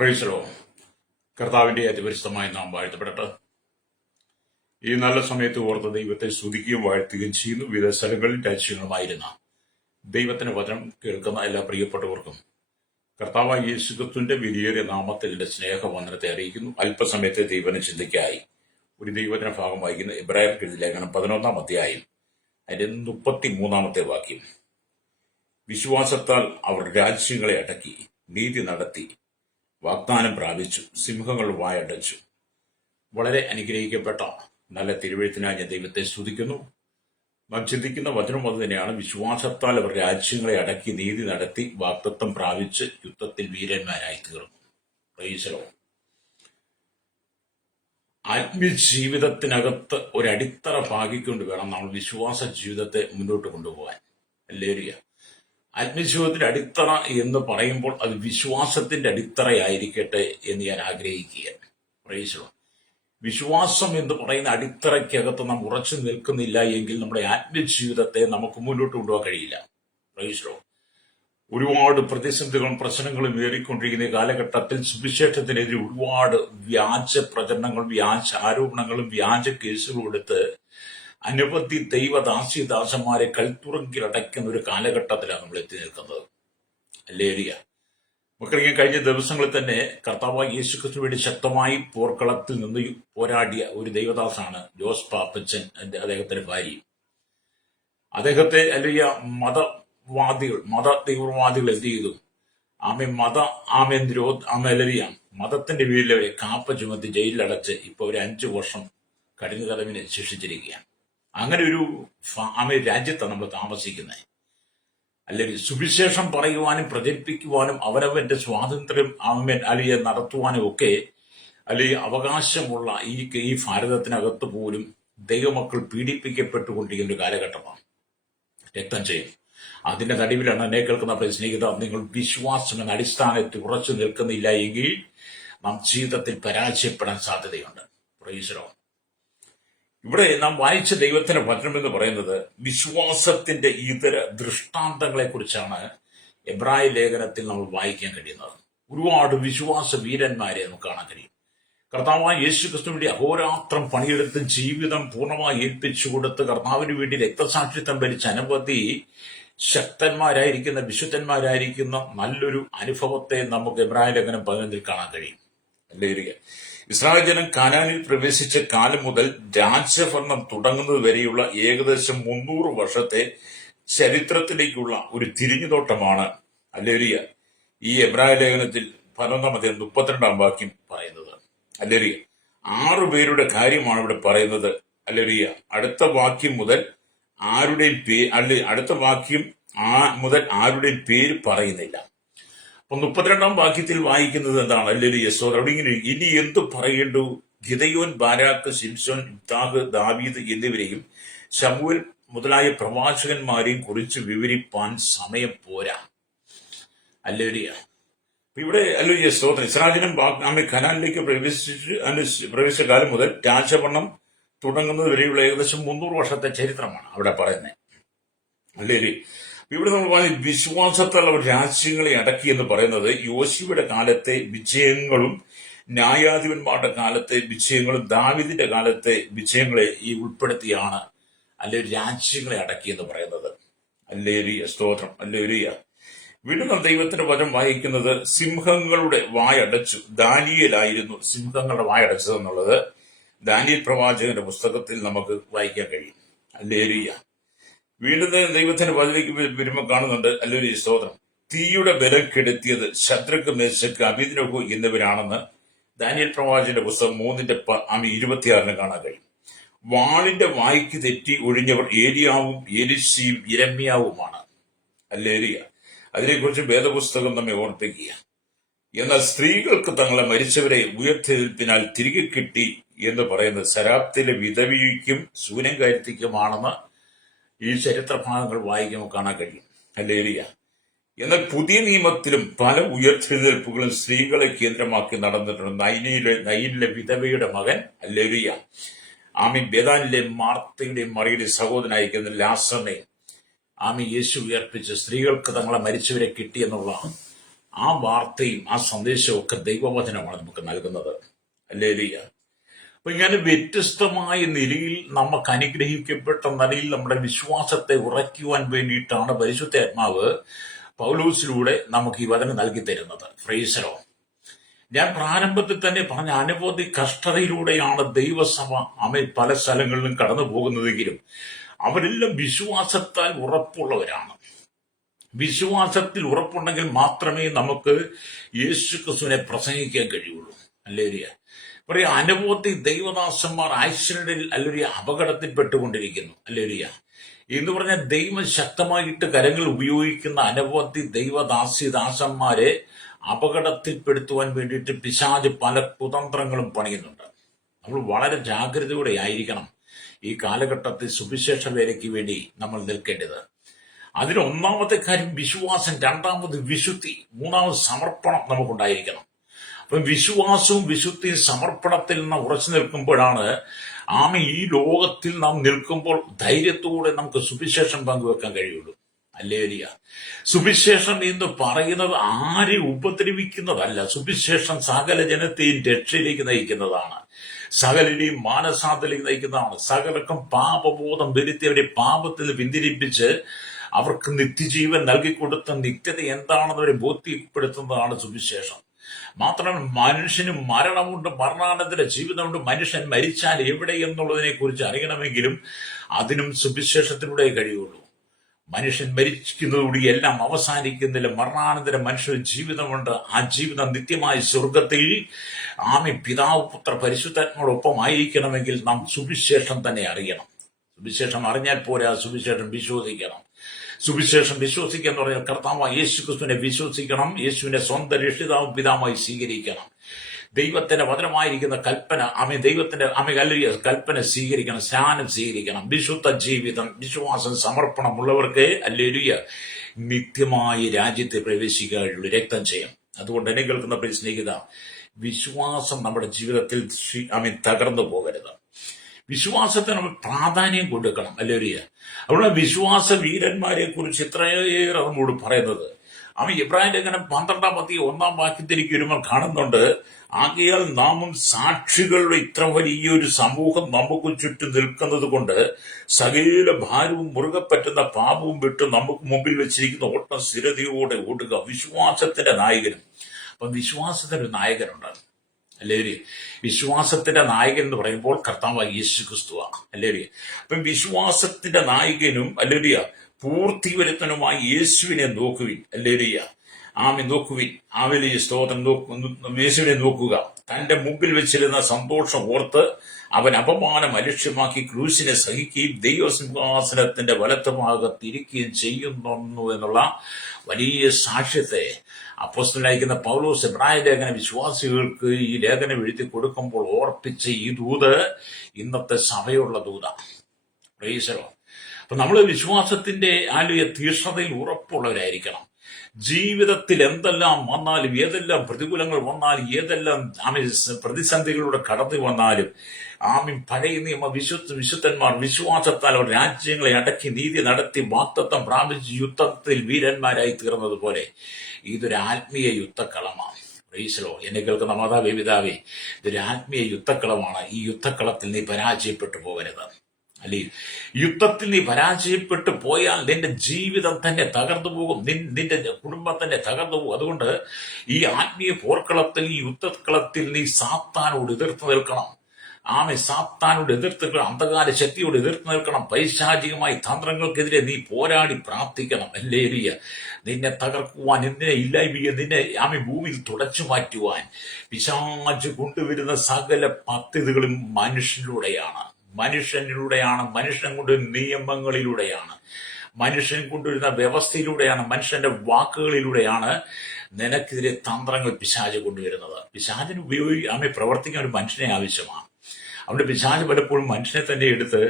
പ്രൈസലോ കർത്താവിന്റെ അതിപരിശുദ്ധമായി നാം വാഴ്ത്തപ്പെടട്ടെ. ഈ നല്ല സമയത്ത് ഓർത്ത് ദൈവത്തെ സ്തുതിക്കുകയും വാഴ്ത്തുകയും ചെയ്യുന്നു. വിവിധ സ്ഥലങ്ങളിൽ രാജ്യങ്ങളുമായിരുന്ന ദൈവത്തിന്റെ വചനം കേൾക്കുന്ന എല്ലാ പ്രിയപ്പെട്ടവർക്കും കർത്താവായ യേശുക്രിസ്തുവിന്റെ വിലയേറിയ നാമത്തിൽ എന്റെ സ്നേഹവന്ദനത്തെ അറിയിക്കുന്നു. അല്പസമയത്തെ ദൈവന ചിന്തയ്ക്കായി ഒരു ദൈവത്തിന്റെ ഭാഗം വായിക്കുന്ന എബ്രായർക്ക് എഴുതിയ ലേഖനം 11-ാം അധ്യായം അതിന്റെ 33-ാമത്തെ വാക്യം. വിശ്വാസത്താൽ അവർ രാജ്യങ്ങളെ അടക്കി, നീതി നടത്തി, വാഗ്ദാനം പ്രാപിച്ചു, സിംഹങ്ങൾ വായടച്ചു. വളരെ അനുഗ്രഹിക്കപ്പെട്ട നല്ല തിരുവെഴുത്തിനായി ഞാൻ ദൈവത്തെ സ്തുതിക്കുന്നു. നാം ചിന്തിക്കുന്ന വചനം അത് തന്നെയാണ്. വിശ്വാസത്താൽ അവർ രാജ്യങ്ങളെ അടക്കി, നീതി നടത്തി, വാഗ്ദത്തം പ്രാപിച്ച് യുദ്ധത്തിൽ വീരന്മാരായി തീർന്നു. പ്രൈസലോ. ആത്മീയ ജീവിതത്തിനകത്ത് ഒരടിത്തറ പാകിക്കൊണ്ട് വേണം നമ്മൾ വിശ്വാസ ജീവിതത്തെ മുന്നോട്ട് കൊണ്ടുപോകാൻ. ഹല്ലേലൂയ. ആത്മജീവിതത്തിന്റെ അടിത്തറ എന്ന് പറയുമ്പോൾ അത് വിശ്വാസത്തിന്റെ അടിത്തറയായിരിക്കട്ടെ എന്ന് ഞാൻ ആഗ്രഹിക്കുകയാണ്. പ്രൈസലോ. വിശ്വാസം എന്ന് പറയുന്ന അടിത്തറയ്ക്കകത്ത് നാം ഉറച്ചു നിൽക്കുന്നില്ല എങ്കിൽ നമ്മുടെ ആത്മജീവിതത്തെ നമുക്ക് മുന്നോട്ട് കൊണ്ടുപോകാൻ കഴിയില്ല. പ്രൈസലോ. ഒരുപാട് പ്രതിസന്ധികളും പ്രശ്നങ്ങളും ഏറിക്കൊണ്ടിരിക്കുന്ന കാലഘട്ടത്തിൽ സുവിശേഷത്തിനെതിരെ ഒരുപാട് വ്യാജ പ്രചരണങ്ങളും വ്യാജ ആരോപണങ്ങളും വ്യാജ കേസുകളും എടുത്ത് അനവധി ദൈവദാസിദാസന്മാരെ കൽത്തുറങ്കിലടയ്ക്കുന്ന ഒരു കാലഘട്ടത്തിലാണ് നമ്മൾ എത്തി നിൽക്കുന്നത്. ഹല്ലേലൂയ. മക്കളെ, കഴിഞ്ഞ ദിവസങ്ങളിൽ തന്നെ കർത്താവായ യേശുക്രിസ്തുവിന് വേണ്ടി ശക്തമായി പോർക്കളത്തിൽ നിന്ന് പോരാടിയ ഒരു ദൈവദാസാണ് ജോസ് പാപ്പച്ചൻ, അദ്ദേഹത്തിന്റെ ഭാര്യ. അദ്ദേഹത്തെ അല്ലെങ്കിൽ മത തീവ്രവാദികൾ എന്ത് ചെയ്തു? മതത്തിന്റെ പേരിൽ അവരെ കാപ്പ ചുമത്തി ജയിലിലടച്ച് ഇപ്പൊ ഒരു 5 വർഷം കഠിന തടവിന് ശിക്ഷിച്ചിരിക്കുകയാണ്. അങ്ങനെ ഒരു രാജ്യത്താണ് നമ്മൾ താമസിക്കുന്നത്. അല്ലെങ്കിൽ സുവിശേഷം പറയുവാനും പ്രചരിപ്പിക്കുവാനും അവനവന്റെ സ്വാതന്ത്ര്യം അല്ലെങ്കിൽ നടത്തുവാനും ഒക്കെ അല്ലെങ്കിൽ അവകാശമുള്ള ഈ ഭാരതത്തിനകത്ത് പോലും ദൈവമക്കൾ പീഡിപ്പിക്കപ്പെട്ടുകൊണ്ടിരിക്കുന്ന ഒരു കാലഘട്ടമാണ്. രക്തം ചെയ്യും. അതിന്റെ നടുവിലാണ് എന്നെ കേൾക്കുന്ന സ്നേഹിത, നിങ്ങൾ വിശ്വാസം എന്ന അടിസ്ഥാനത്തിൽ ഉറച്ചു നിൽക്കുന്നില്ല എങ്കിൽ നാം ജീവിതത്തിൽ പരാജയപ്പെടാൻ സാധ്യതയുണ്ട്. പ്രൈസലോ. ഇവിടെ നാം വായിച്ച ദൈവത്തിന്റെ വചനം എന്ന് പറയുന്നത് വിശ്വാസത്തിന്റെ ഇതര ദൃഷ്ടാന്തങ്ങളെ കുറിച്ചാണ് എബ്രായ ലേഖനത്തിൽ നമ്മൾ വായിക്കാൻ കഴിയുന്നത്. ഒരുപാട് വിശ്വാസ വീരന്മാരെ നമുക്ക് കാണാൻ കഴിയും. കർത്താവായ യേശുക്രിസ്തുവിന്റെ അഹോരാത്രം പണിയെടുത്ത് ജീവിതം പൂർണ്ണമായി ഏൽപ്പിച്ചു കൊടുത്ത് കർത്താവിന് വേണ്ടി രക്തസാക്ഷിത്വം ഭരിച്ച അനവധി ശക്തന്മാരായിരിക്കുന്ന വിശുദ്ധന്മാരായിരിക്കുന്ന നല്ലൊരു അനുഭവത്തെ നമുക്ക് എബ്രായ ലേഖനം 11 കാണാൻ കഴിയും. അല്ലേ? ഇസ്രായേൽ ജനം കാനാനിൽ പ്രവേശിച്ച കാലം മുതൽ രാജ്യഭരണം തുടങ്ങുന്നത് വരെയുള്ള ഏകദേശം 300 വർഷത്തെ ചരിത്രത്തിലേക്കുള്ള ഒരു തിരിഞ്ഞുനോട്ടമാണ് ഹല്ലേലൂയ ഈ എബ്രായ ലേഖനത്തിൽ 11-ാം അധ്യായം 32-ാം വാക്യം പറയുന്നത്. ഹല്ലേലൂയ. 6 പേരുടെ കാര്യമാണ് ഇവിടെ പറയുന്നത്. ഹല്ലേലൂയ. അടുത്ത വാക്യം മുതൽ ആരുടെയും പേര് പറയുന്നില്ല. അപ്പൊ 32-ാം വാക്യത്തിൽ വായിക്കുന്നത് എന്താണ്? ഹല്ലേലൂയ. അവിടെ ഇനി എന്തു പറയേണ്ടു? ഗിദെയോൻ, ബാരാക്ക്, ശിംശോൻ, ഇബ്താഹ്, ദാവീദ് എന്നിവരെയും ശമൂവേൽ മുതലായ പ്രവാചകന്മാരെയും കുറിച്ച് വിവരിപ്പാൻ സമയം പോരാ. ഹല്ലേലൂയ. ഇവിടെ ഹല്ലേലൂയ സ്തോത്രം. ഇസ്രായേലും കനാനിലേക്ക് പ്രവേശിച്ച കാലം മുതൽ രാജഭരണം തുടങ്ങുന്നത് വരെയുള്ള ഏകദേശം 300 വർഷത്തെ ചരിത്രമാണ് അവിടെ പറയുന്നത്. ഹല്ലേലൂയ. ഇവിടെ നമ്മൾ പറഞ്ഞ വിശ്വാസത്താൽ അവർ രാജ്യങ്ങളെ അടക്കി എന്ന് പറയുന്നത് യോശുവയുടെ കാലത്തെ വിജയങ്ങളും ന്യായാധിപന്മാരുടെ കാലത്തെ വിജയങ്ങളും ദാവീദിന്റെ കാലത്തെ വിജയങ്ങളെ ഉൾപ്പെടുത്തിയാണ് അല്ലെങ്കിൽ രാജ്യങ്ങളെ അടക്കി എന്ന് പറയുന്നത്. ഹല്ലേലൂയ സ്തോത്രം. ഹല്ലേലൂയ. വീണ്ടും ദൈവത്തിന്റെ വചനം വായിക്കുന്നത് സിംഹങ്ങളുടെ വായടച്ചു. ദാനിയേലായിരുന്നു സിംഹങ്ങളുടെ വായടച്ചത് എന്നുള്ളത് ദാനിയേൽ പ്രവാചകന്റെ പുസ്തകത്തിൽ നമുക്ക് വായിക്കാൻ കഴിയും. ഹല്ലേലൂയ. വീണ്ടും ദൈവത്തിന്റെ വചനത്തിലേക്ക് വരുമ്പോൾ കാണുന്നുണ്ട്. ഹല്ലേലൂയ സ്തോത്രം. തീയുടെ ബലം കെടുത്തിയത് ശദ്രക്ക്, മേശക്ക്, അബേദ്നെഗോ എന്നിവരാണെന്ന് ദാനിയേൽ പ്രവാചകന്റെ പുസ്തകം 3:26 കാണാൻ കഴിയും. വാളിന്റെ വായ്ക്ക് തെറ്റി ഒഴിഞ്ഞവർ ഏലിയാവും എലിശയും യിരെമ്യാവുമാണ്. ഹല്ലേലൂയ. അതിനെക്കുറിച്ച് വേദപുസ്തകം നമ്മെ ഓർപ്പിക്കുക. എന്നാൽ സ്ത്രീകൾക്ക് തങ്ങളെ മരിച്ചവരെ ഉയർത്തെഴുന്നേൽപ്പിനാൽ തിരികെ കിട്ടി എന്ന് പറയുന്നത് സരാപ്തിലെ വിധവയ്ക്കും ശൂന്യകാര്യത്തിക്കുമാണെന്ന് ഈ ചരിത്രഭാഗങ്ങൾ വായിക്കുമ്പോൾ കാണാൻ കഴിയും. ഹല്ലേലൂയ. എന്നാൽ പുതിയ നിയമത്തിലും പല ഉയർത്തെഴുന്നേൽപ്പുകളും സ്ത്രീകളെ കേന്ദ്രമാക്കി നടന്നിട്ടുണ്ട്. നയീനിലെ വിധവയുടെ മകൻ, ഹല്ലേലൂയ, ബേതാനിലെ മാർത്തയുടെയും മറിയുടെയും സഹോദരനായിരിക്കുന്ന ലാസറിനെ യേശു ഉയർപ്പിച്ച് സ്ത്രീകൾക്ക് തങ്ങളെ മരിച്ചവരെ കിട്ടി എന്നുള്ള ആ വാർത്തയും ആ സന്ദേശവും ഒക്കെ ദൈവവചനമാണ് നമുക്ക് നൽകുന്നത്. ഹല്ലേലൂയ. അപ്പൊ ഇങ്ങനെ വ്യത്യസ്തമായ നിലയിൽ നമുക്ക് അനുഗ്രഹിക്കപ്പെട്ട നിലയിൽ നമ്മുടെ വിശ്വാസത്തെ ഉറയ്ക്കുവാൻ വേണ്ടിയിട്ടാണ് പരിശുദ്ധാത്മാവ് പൗലോസിലൂടെ നമുക്ക് ഈ വചനം നൽകി തരുന്നത്. Price the Lord. ഞാൻ പ്രാരംഭത്തിൽ തന്നെ പറഞ്ഞ അനവധി കഷ്ടതയിലൂടെയാണ് ദൈവസഭ പല സ്ഥലങ്ങളിലും കടന്നു പോകുന്നതെങ്കിലും അവരെല്ലാം വിശ്വാസത്താൽ ഉറപ്പുള്ളവരാണ്. വിശ്വാസത്തിൽ ഉറപ്പുണ്ടെങ്കിൽ മാത്രമേ നമുക്ക് യേശു ക്രിസ്തുവിനെ പ്രസംഗിക്കാൻ കഴിയുള്ളൂ. ഹല്ലേലൂയ. പറയാ, അനവധി ദൈവദാസന്മാർ ആക്സിഡന്റിൽ അല്ലെങ്കിൽ അപകടത്തിൽപ്പെട്ടുകൊണ്ടിരിക്കുന്നു. ഹല്ലേലൂയ. എന്ന് പറഞ്ഞാൽ ദൈവം ശക്തമായിട്ട് കരങ്ങൾ ഉപയോഗിക്കുന്ന അനവധി ദൈവദാസ്യദാസന്മാരെ അപകടത്തിൽപ്പെടുത്തുവാൻ വേണ്ടിയിട്ട് പിശാച് പല കുതന്ത്രങ്ങളും പണിയുന്നുണ്ട്. നമ്മൾ വളരെ ജാഗ്രതയോടെ ആയിരിക്കണം ഈ കാലഘട്ടത്തിൽ സുവിശേഷ വേലയ്ക്ക് വേണ്ടി നമ്മൾ നിൽക്കേണ്ടത്. അതിന് ഒന്നാമത്തെ കാര്യം വിശ്വാസം, രണ്ടാമത് വിശുദ്ധി, മൂന്നാമത് സമർപ്പണം നമുക്കുണ്ടായിരിക്കണം. അപ്പം വിശ്വാസവും വിശുദ്ധിയും സമർപ്പണത്തിൽ നിന്ന് ഉറച്ചു നിൽക്കുമ്പോഴാണ് ഈ ലോകത്തിൽ നാം നിൽക്കുമ്പോൾ ധൈര്യത്തോടെ നമുക്ക് സുവിശേഷം പങ്കുവെക്കാൻ കഴിയുള്ളൂ. ഹല്ലേലൂയ. സുവിശേഷം എന്ന് പറയുന്നത് ആരെ ഉപദ്രവിക്കുന്നതല്ല. സുവിശേഷം സകല ജനത്തെയും രക്ഷയിലേക്ക് നയിക്കുന്നതാണ്, സകലരെയും മാനസാന്തരത്തിലേക്ക് നയിക്കുന്നതാണ്. സകലർക്കും പാപബോധം വരുത്തി അവരെ പാപത്തിൽ നിന്ന് പിന്തിരിപ്പിച്ച് അവർക്ക് നിത്യജീവൻ നൽകിക്കൊടുത്ത നിത്യത എന്താണെന്ന് അവരെ ബോധ്യപ്പെടുത്തുന്നതാണ് സുവിശേഷം. മാത്രമല്ല, മനുഷ്യന് മരണമുണ്ട്, മരണാനന്തര ജീവിതമുണ്ട്. മനുഷ്യൻ മരിച്ചാൽ എവിടെ എന്നുള്ളതിനെ കുറിച്ച് അറിയണമെങ്കിലും അതിനും സുവിശേഷത്തിലൂടെ കഴിയുള്ളൂ. മനുഷ്യൻ മരിക്കുന്നതോടെ എല്ലാം അവസാനിക്കുന്നില്ല. മരണാനന്തര മനുഷ്യന് ജീവിതമുണ്ട്. ആ ജീവിതം നിത്യമായ സ്വർഗത്തിൽ പിതാവ് പുത്ര പരിശുദ്ധാത്മാവോടൊപ്പം ആയിരിക്കണമെങ്കിൽ നാം സുവിശേഷം തന്നെ അറിയണം. സുവിശേഷം അറിഞ്ഞാൽ പോരാ, സുവിശേഷം വിശ്വസിക്കണം. സുവിശേഷം വിശ്വസിക്കുക എന്ന് പറഞ്ഞാൽ കർത്താവായ യേശു ക്രിസ്തുവിനെ വിശ്വസിക്കണം, യേശുവിനെ സ്വന്തം രക്ഷിതാവും പിതാവുമായി സ്വീകരിക്കണം. ദൈവത്തിന്റെ വചനമായിരിക്കുന്ന കൽപ്പന ദൈവത്തിന്റെ കൽപ്പന സ്വീകരിക്കണം, സ്നാനം സ്വീകരിക്കണം. വിശുദ്ധ ജീവിതം, വിശ്വാസം, സമർപ്പണമുള്ളവർക്ക് ഹല്ലേലൂയ നിത്യമായ രാജ്യത്തെ പ്രവേശിക്കുകയുള്ളൂ. രക്തം ചെയ്യും. അതുകൊണ്ട് എന്നെ കേൾക്കുന്ന പ്രിയ സ്നേഹിത, വിശ്വാസം നമ്മുടെ ജീവിതത്തിൽ തകർന്നു പോകരുത്. വിശ്വാസത്തിന് നമ്മൾ പ്രാധാന്യം കൊടുക്കണം. ഹല്ലേലൂയ. അവിടെ വിശ്വാസ വീരന്മാരെ കുറിച്ച് ഇത്രയേറെ നമ്മോട് പറയുന്നത് ഇബ്രാഹിം ലേഖനം 12:1 വരുമ്പോൾ കാണുന്നുണ്ട്. ആകയാൽ നാമും സാക്ഷികളുടെ ഇത്ര വലിയൊരു സമൂഹം നമുക്ക് ചുറ്റും നിൽക്കുന്നത് കൊണ്ട് സകല ഭാരവും മുറുകെ പറ്റുന്ന പാപവും വിട്ട് നമുക്ക് മുമ്പിൽ വെച്ചിരിക്കുന്ന ഓട്ടം സ്ഥിരതയോടെ ഓടുക. വിശ്വാസത്തിന്റെ നായകനും. അപ്പം വിശ്വാസത്തിന് ഒരു നായകനുണ്ട്. ഹല്ലേലൂയ. വിശ്വാസത്തിന്റെ നായകൻ എന്ന് പറയുമ്പോൾ കർത്താവായ യേശു ക്രിസ്തുവാണ്. ഹല്ലേലൂയ. അപ്പം വിശ്വാസത്തിന്റെ നായകനും ഹല്ലേലൂയ പൂർത്തി വരുത്തനുമായി യേശുവിനെ നോക്കുവിൻ. ഹല്ലേലൂയ. നോക്കുവിൻ. സ്തോത്രം. യേശുവിനെ നോക്കുക. തന്റെ മുമ്പിൽ വെച്ചിരുന്ന സന്തോഷം ഓർത്ത് അവൻ അപമാനം അലക്ഷ്യമാക്കി ക്രൂശിനെ സഹിക്കുകയും ദൈവസിംഹാസനത്തിന്റെ വലത്ത് ഭാഗത്തിരിക്കുകയും ചെയ്യുന്നു എന്നുള്ള വലിയ സാക്ഷ്യത്തെ അപ്പോസ്തലനായിരിക്കുന്ന പൗലോസ് എബ്രായ ലേഖന വിശ്വാസികൾക്ക് ഈ ലേഖനം എഴുതി കൊടുക്കുമ്പോൾ ഓർപ്പിച്ച ഈ ദൂത് ഇന്നത്തെ സഭയുള്ള ദൂതാണ്. Praise the lord. അപ്പൊ നമ്മൾ വിശ്വാസത്തിന്റെ തീക്ഷ്ണതയിൽ ഉറപ്പുള്ളവരായിരിക്കണം. ജീവിതത്തിൽ എന്തെല്ലാം വന്നാലും, ഏതെല്ലാം പ്രതികൂലങ്ങൾ വന്നാലും, ഏതെല്ലാം പ്രതിസന്ധികളിലൂടെ കടന്നു വന്നാലും പഴയ നിയമ വിശുദ്ധന്മാർ വിശ്വാസത്താൽ അവർ രാജ്യങ്ങളെ അടക്കി നീതി നടത്തി വാഗ്ദത്തം പ്രാപിച്ച് യുദ്ധത്തിൽ വീരന്മാരായി തീർന്നതുപോലെ ഇതൊരു ആത്മീയ യുദ്ധക്കളമാണ്. Price the Lord. എന്നെ കേൾക്കുന്ന മാതാവേ, പിതാവേ, ഇതൊരു ആത്മീയ യുദ്ധക്കളമാണ്. ഈ യുദ്ധക്കളത്തിൽ നീ പരാജയപ്പെട്ടു പോകരുത്. അല്ലേ? യുദ്ധത്തിൽ നീ പരാജയപ്പെട്ടു പോയാൽ നിന്റെ ജീവിതം തന്നെ തകർന്നു പോകും, നിന്റെ കുടുംബം തന്നെ തകർന്നു പോകും. അതുകൊണ്ട് ഈ ആത്മീയ പോർക്കളത്തിൽ, ഈ യുദ്ധക്കളത്തിൽ നീ സാത്താനോട് എതിർത്ത് നിൽക്കണം. സാത്താനോട് എതിർത്ത് നിൽക്കണം. അന്ധകാര ശക്തിയോട് എതിർത്ത് നിൽക്കണം. പൈശാചികമായ തന്ത്രങ്ങൾക്കെതിരെ നീ പോരാടി പ്രാർത്ഥിക്കണം. ഹല്ലേലൂയ. നിന്നെ തകർക്കുവാൻ, നിന്നെ ഇല്ലായ്മ, നിന്നെ ഭൂമിയിൽ തുടച്ചു മാറ്റുവാൻ പിശാച് കൊണ്ടുവരുന്ന സകല പദ്ധതികളും മനുഷ്യനിലൂടെയാണ്. മനുഷ്യൻ കൊണ്ടുവരുന്ന നിയമങ്ങളിലൂടെയാണ്, മനുഷ്യൻ കൊണ്ടുവരുന്ന വ്യവസ്ഥയിലൂടെയാണ്, മനുഷ്യന്റെ വാക്കുകളിലൂടെയാണ് നിനക്കെതിരെ തന്ത്രങ്ങൾ പിശാച് കൊണ്ടുവരുന്നത്. പിശാചിന് പ്രവർത്തിക്കാൻ ഒരു മനുഷ്യനെ ആവശ്യമാണ്. അവിടെ പിശാച് പലപ്പോഴും മനുഷ്യനെ തന്നെ എടുത്ത്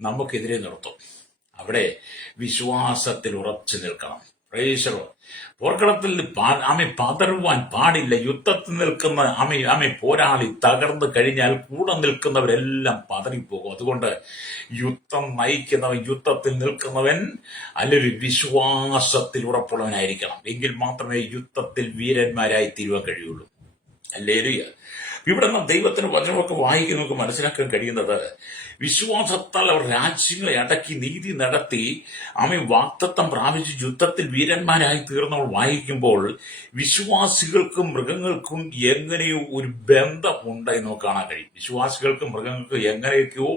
നമുക്കെതിരെ നിർത്തും. അവിടെ വിശ്വാസത്തിൽ ഉറച്ചു നിൽക്കണം. Praise the lord. പോർക്കളത്തിൽ പതറുവാൻ പാടില്ല. യുദ്ധത്തിൽ നിൽക്കുന്ന പോരാളി തകർന്നു കഴിഞ്ഞാൽ കൂടെ നിൽക്കുന്നവരെല്ലാം പതറിപ്പോകും. അതുകൊണ്ട് യുദ്ധം നയിക്കുന്നവൻ, യുദ്ധത്തിൽ നിൽക്കുന്നവൻ അല്ലൊരു വിശ്വാസത്തിൽ ഉറപ്പുള്ളവനായിരിക്കണം. എങ്കിൽ മാത്രമേ യുദ്ധത്തിൽ വീരന്മാരായി തീരുവാൻ കഴിയുള്ളൂ. ഹല്ലേലൂയ. ഇവിടെ നാം ദൈവത്തിന്റെ വചനമൊക്കെ വായിക്കുന്ന നമുക്ക് മനസ്സിലാക്കാൻ കഴിയുന്നത്, വിശ്വാസത്താൽ അവർ രാജ്യങ്ങളെ അടക്കി നീതി നടത്തി വാഗ്ദത്തം പ്രാപിച്ച് യുദ്ധത്തിൽ വീരന്മാരായി തീർന്നവർ വായിക്കുമ്പോൾ വിശ്വാസികൾക്കും മൃഗങ്ങൾക്കും എങ്ങനെയോ ഒരു ബന്ധമുണ്ട് എന്ന് നമുക്ക് കാണാൻ കഴിയും. വിശ്വാസികൾക്കും മൃഗങ്ങൾക്കും എങ്ങനെയൊക്കെയോ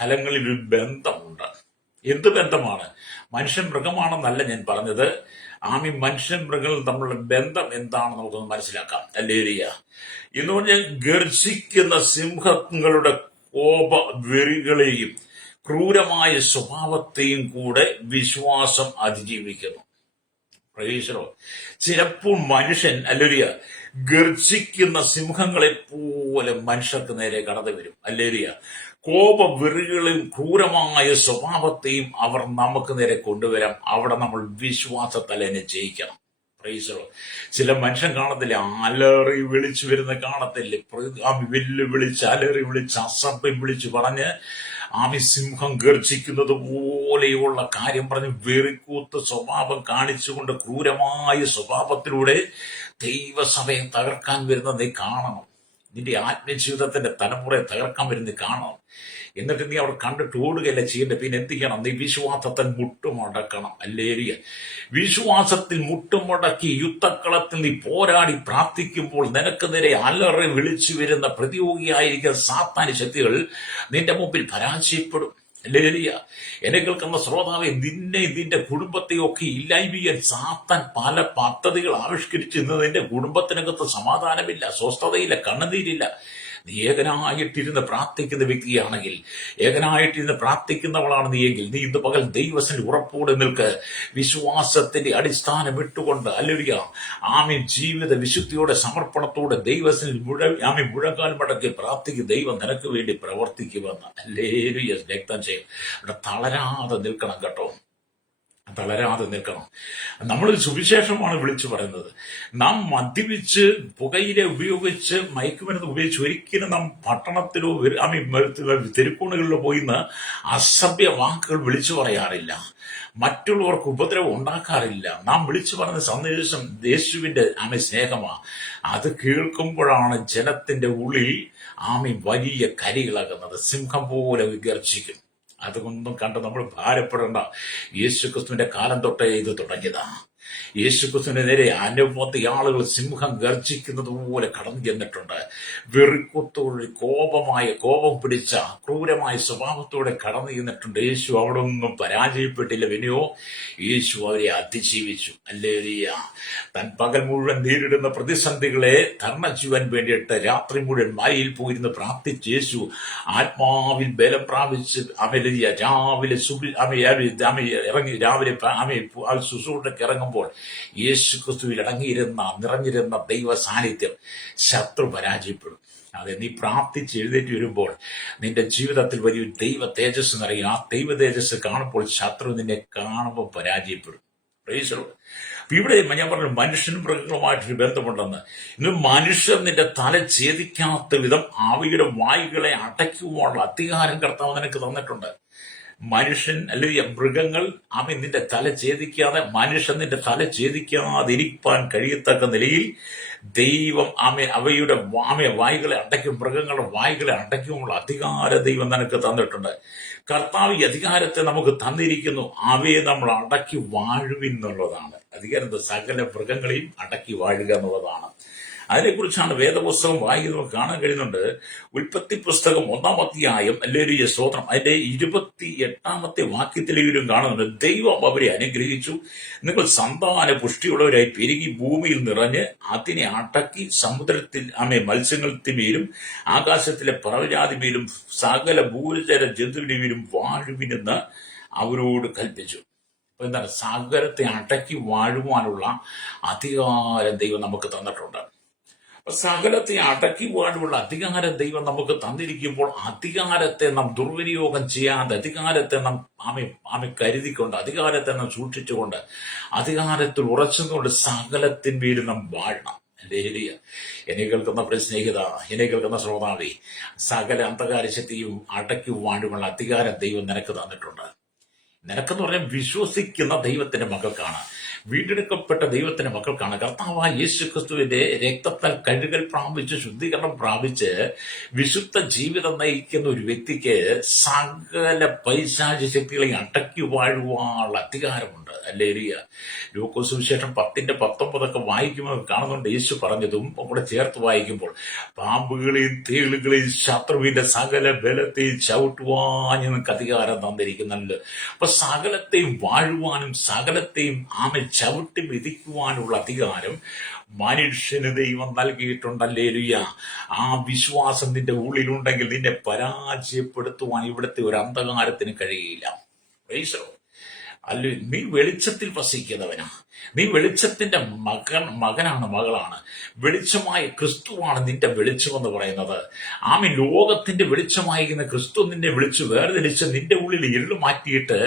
തലങ്ങളിൽ ഒരു ബന്ധമുണ്ട്. എന്ത് ബന്ധമാണ്? മനുഷ്യൻ മൃഗമാണെന്നല്ല ഞാൻ പറഞ്ഞത്. മനുഷ്യൻ മൃഗങ്ങൾ തമ്മിലുള്ള ബന്ധം എന്താണെന്ന് നമുക്കൊന്ന് മനസ്സിലാക്കാം. ഹല്ലേലൂയ. എന്ന് പറഞ്ഞാൽ ഗർജിക്കുന്ന സിംഹങ്ങളുടെ കോപ വെറികളെയും ക്രൂരമായ സ്വഭാവത്തെയും കൂടെ വിശ്വാസം അതിജീവിക്കുന്നു. പ്രവേശനോ ചിലപ്പോൾ മനുഷ്യൻ ഹല്ലേലൂയ ഗർജിക്കുന്ന സിംഹങ്ങളെ പോലെ മനുഷ്യർക്ക് നേരെ കടന്നു വരും. ഹല്ലേലൂയ. കോപവെറികളെയും ക്രൂരമായ സ്വഭാവത്തെയും അവർ നമുക്ക് നേരെ കൊണ്ടുവരാം. അവിടെ നമ്മൾ വിശ്വാസത്താൽ തന്നെ ജയിക്കണം. പ്രൈസോ. ചില മനുഷ്യൻ കാണത്തില്ല, അലറി വിളിച്ചു വരുന്ന കാണത്തില്ലേ, വെല്ലുവിളിച്ച് അലറി വിളിച്ച് അസഭ്യം വിളിച്ചു പറഞ്ഞ് സിംഹം ഗർജിക്കുന്നത് പോലെയുള്ള കാര്യം പറഞ്ഞ് വെറിക്കൂത്ത് സ്വഭാവം കാണിച്ചുകൊണ്ട് ക്രൂരമായ സ്വഭാവത്തിലൂടെ ദൈവസഭയെ തകർക്കാൻ വരുന്നത് നീ കാണണം. നിന്റെ ആത്മജീവിതത്തിന്റെ തലമുറയെ തകർക്കാൻ വരുന്നത് കാണണം. എന്നിട്ട് നീ അവിടെ കണ്ടിട്ട് ഓടുകയല്ല ചെയ്യേണ്ടത്. പിന്നെ എന്ത് ചെയ്യണം? നീ വിശ്വാസത്തിൽ മുട്ടുമടക്കണം. ഹല്ലേലൂയ. വിശ്വാസത്തിൽ മുട്ടുമടക്കി യുദ്ധക്കളത്തിൽ നീ പോരാടി പ്രാർത്ഥിക്കുമ്പോൾ നിനക്ക് നേരെ അലറി വിളിച്ചു വരുന്ന പ്രതിയോഗിയായിരിക്കുന്ന സാത്താന്യ ശക്തികൾ നിന്റെ മുമ്പിൽ പരാജയപ്പെടും. ഹല്ലേലൂയ. എന്നെ കേൾക്കുന്ന ശ്രോതാവെ, നിന്റെ കുടുംബത്തെയൊക്കെ ഇല്ലായ്മ ചെയ്യാൻ സാത്താൻ പല പദ്ധതികൾ ആവിഷ്കരിച്ച് ഇന്ന് നിന്റെ കുടുംബത്തിനകത്ത് സമാധാനമില്ല, സ്വസ്ഥതയില്ല, കണ്ണുനീരില്ല. നീ ഏകനായിട്ടിരുന്ന് പ്രാർത്ഥിക്കുന്ന വ്യക്തിയാണെങ്കിൽ, ഏകനായിട്ടിരുന്ന് പ്രാർത്ഥിക്കുന്നവളാണ് നീയെങ്കിൽ, നീ ഇന്ന് പകൽ ദൈവത്തിൽ ഉറപ്പോടെ നിൽക്ക്. വിശ്വാസത്തിന്റെ അടിസ്ഥാനം ഇട്ടുകൊണ്ട് ഹല്ലേലൂയ ജീവിത വിശുദ്ധിയോടെ സമർപ്പണത്തോടെ ദൈവത്തിൽ മുഴങ്കാൽ മടക്കി പ്രാർത്ഥിക്കും. ദൈവം നിനക്ക് വേണ്ടി പ്രവർത്തിക്കുമെന്ന്. ഹല്ലേലൂയ. രക്തം ചെയ്യും. അവിടെ തളരാതെ നിൽക്കണം കേട്ടോ, തളരാതെ നിൽക്കണം. നമ്മൾ സുവിശേഷമാണ് വിളിച്ചു പറയുന്നത്. നാം മദ്യപിച്ച് പുകയില ഉപയോഗിച്ച് മയക്കുമരുന്ന് ഉപയോഗിച്ച് ഒരിക്കലും നാം പട്ടണത്തിലോ തെരുക്കോണുകളിലോ പോയിന്ന് അസഭ്യ വാക്കുകൾ വിളിച്ചു പറയാറില്ല, മറ്റുള്ളവർക്ക് ഉപദ്രവം ഉണ്ടാക്കാറില്ല. നാം വിളിച്ചു പറയുന്ന സന്ദേശം യേശുവിന്റെ സ്നേഹമാണ്. അത് കേൾക്കുമ്പോഴാണ് ജനത്തിന്റെ ഉള്ളിൽ വലിയ കരികളാകുന്നത്. സിംഹം പോലെ വിഗർജിക്കും. അതുകൊണ്ടും കണ്ട് നമ്മൾ ഭാരപ്പെടേണ്ട. യേശുക്രിസ്തുവിന്റെ കാലം തൊട്ടേ ഇത് തുടങ്ങിയതാ. യേശുക്രിസ്തുവിന്റെ നേരെ അനവധി ആളുകൾ സിംഹം ഗർജിക്കുന്നത് പോലെ കടന്നു ചെന്നിട്ടുണ്ട്. വെറിക്കുത്തോടെ കോപം പിടിച്ച ക്രൂരമായ സ്വഭാവത്തോടെ കടന്നു ചെന്നിട്ടുണ്ട്. യേശു അവിടെ ഒന്നും പരാജയപ്പെട്ടില്ല. പിന്നെയോ യേശു അവരെ അതിജീവിച്ചു. ഹല്ലേലൂയ. താൻ പകൽ മുഴുവൻ നേരിടുന്ന പ്രതിസന്ധികളെ തരണം ചെയ്യാൻ വേണ്ടിയിട്ട് രാത്രി മുഴുവൻ മലയിൽ പോയിരുന്ന് പ്രാർത്ഥിച്ച് യേശു ആത്മാവിൽ ബലം പ്രാപിച്ച് രാവിലെ ഇറങ്ങി ശുശ്രൂഷയ്ക്ക് ഇറങ്ങുമ്പോൾ യേശു ക്രിസ്തുവിൽ നിറഞ്ഞിരുന്ന ദൈവ സാന്നിധ്യം ശത്രു പരാജയപ്പെടും. അതെ, നീ പ്രാർത്ഥിച്ച് എഴുന്നേറ്റ് വരുമ്പോൾ നിന്റെ ജീവിതത്തിൽ വലിയ ദൈവ തേജസ് നിറയും. ആ ദൈവ തേജസ് കാണുമ്പോൾ ശത്രു നിന്നെ കാണുമ്പോൾ പരാജയപ്പെടും. ഇവിടെ ഞാൻ പറഞ്ഞു, മനുഷ്യനും മൃഗങ്ങളുമായിട്ടൊരു ബന്ധമുണ്ടെന്ന്. ഇന്ന് മനുഷ്യർ നിന്റെ തല ഛേദിക്കാത്ത വിധം അവയുടെ വായുകളെ അടയ്ക്കുവാനുള്ള അധികാരം കർത്താവ് നിനക്ക് തന്നിട്ടുണ്ട്. മനുഷ്യൻ അല്ലെങ്കിൽ മൃഗങ്ങൾ നിന്റെ തല ഛേദിക്കാതെ, മനുഷ്യൻ നിന്റെ തല ഛേദിക്കാതിരിക്കാൻ കഴിയത്തക്ക നിലയിൽ ദൈവം അവയുടെ വായുകളെ അടയ്ക്കും, മൃഗങ്ങളുടെ വായുകളെ അടയ്ക്കുമുള്ള അധികാരം ദൈവം നിനക്ക് തന്നിട്ടുണ്ട്. കർത്താവ് ഈ അധികാരത്തെ നമുക്ക് തന്നിരിക്കുന്നു. അവയെ നമ്മൾ അടക്കി വാഴുവിൻ എന്നുള്ളതാണ് അധികാരം. സകല മൃഗങ്ങളെയും അടക്കി വാഴുക എന്നുള്ളതാണ്. അതിനെക്കുറിച്ചാണ് വേദപുസ്തകം വായിക്കുന്നത് കാണാൻ കഴിയുന്നുണ്ട്. ഉൽപ്പത്തി പുസ്തകം 1-ാം അധ്യായം ഹല്ലേലൂയ സ്തോത്രം, അതിന്റെ 28-ാമത്തെ വാക്യത്തിലെങ്കിലും കാണുന്നുണ്ട്. ദൈവം അവരെ അനുഗ്രഹിച്ചു, നിങ്ങൾ സന്താന പുഷ്ടിയുള്ളവരായി പെരുകി ഭൂമിയിൽ നിറഞ്ഞ് അതിനെ അടക്കി സമുദ്രത്തിൽ മത്സ്യങ്ങൾക്കുമേലും ആകാശത്തിലെ പറവജാതിമേലും സകല ഭൂചര ജന്തുവിനുമേലും വാഴുവിനെന്ന് അവരോട് കൽപ്പിച്ചു. എന്താണ്? സകലത്തെ അടക്കി വാഴുവാനുള്ള അധികാരം ദൈവം നമുക്ക് തന്നിട്ടുണ്ട്. അപ്പൊ സകലത്തെ അടക്കി വാഴുള്ള അധികാരം ദൈവം നമുക്ക് തന്നിരിക്കുമ്പോൾ അധികാരത്തെ നാം ദുർവിനിയോഗം ചെയ്യാതെ അധികാരത്തെ നാം ആമെ കരുതിക്കൊണ്ട് അധികാരത്തെ നാം സൂക്ഷിച്ചുകൊണ്ട് അധികാരത്തിൽ ഉറച്ചുകൊണ്ട് സകലത്തിന്മേലും നാം വാഴണം. ഹല്ലേലൂയ. എന്നെ കേൾക്കുന്ന പ്രിയ സ്നേഹിത, എന്നെ കേൾക്കുന്ന ശ്രോതാവേ, സകല അന്ധകാര ശക്തിയും അടക്കി വാഴുള്ള അധികാരം ദൈവം നിനക്ക് തന്നിട്ടുണ്ട്. നിനക്കെന്ന് പറഞ്ഞാൽ വിശ്വസിക്കുന്ന ദൈവത്തിന്റെ മക്കൾക്കാണ്, വീണ്ടെടുക്കപ്പെട്ട ദൈവത്തിന്റെ മക്കൾക്കാണ്. കർത്താവായ യേശു ക്രിസ്തുവിന്റെ രക്തത്താൽ കഴുകൽ പ്രാപിച്ച് ശുദ്ധീകരണം പ്രാപിച്ച് വിശുദ്ധ ജീവിതം നയിക്കുന്ന ഒരു വ്യക്തിക്ക് സകല പൈശാചിക ശക്തികളെ അടക്കി വാഴുവാനുള്ള അധികാരമുണ്ട്. ഹല്ലേലൂയ. ലൂക്കോസ് സുവിശേഷം 10:19 വായിക്കുമ്പോൾ കാണുന്നുണ്ട് യേശു പറഞ്ഞതും കൂടെ ചേർത്ത് വായിക്കുമ്പോൾ, പാമ്പുകളെയും തേളുകളെയും ശത്രുവിന്റെ സകല ബലത്തെയും ചവിട്ടുവാൻ ഞങ്ങൾക്ക് അധികാരം തന്നിരിക്കുന്നുണ്ട്. അപ്പൊ സകലത്തെയും വാഴുവാനും സകലത്തെയും ചവിട്ടി മെതിക്കുവാനുള്ള അധികാരം മനുഷ്യന് ദൈവം നൽകിയിട്ടുണ്ട്. ഹല്ലേലൂയ. ആ വിശ്വാസം നിന്റെ ഉള്ളിലുണ്ടെങ്കിൽ നിന്നെ പരാജയപ്പെടുത്തുവാൻ ഇവിടുത്തെ ഒരു അന്ധകാരത്തിന് കഴിയില്ല. Price the Lord. അല്ല, നീ വെളിച്ചത്തിൽ വസിക്കുന്നവനാ, നീ വെളിച്ചത്തിന്റെ മകനാണ്, മകളാണ്. വെളിച്ചമായ ക്രിസ്തുവാണ് നിന്റെ വെളിച്ചമെന്ന് പറയുന്നത്. ലോകത്തിന്റെ വെളിച്ചമായിരിക്കുന്ന ക്രിസ്തു നിന്നെ വിളിച്ചു വേർതിരിച്ച് നിന്റെ ഉള്ളിൽ ഇരുള് മാറ്റിയിട്ട്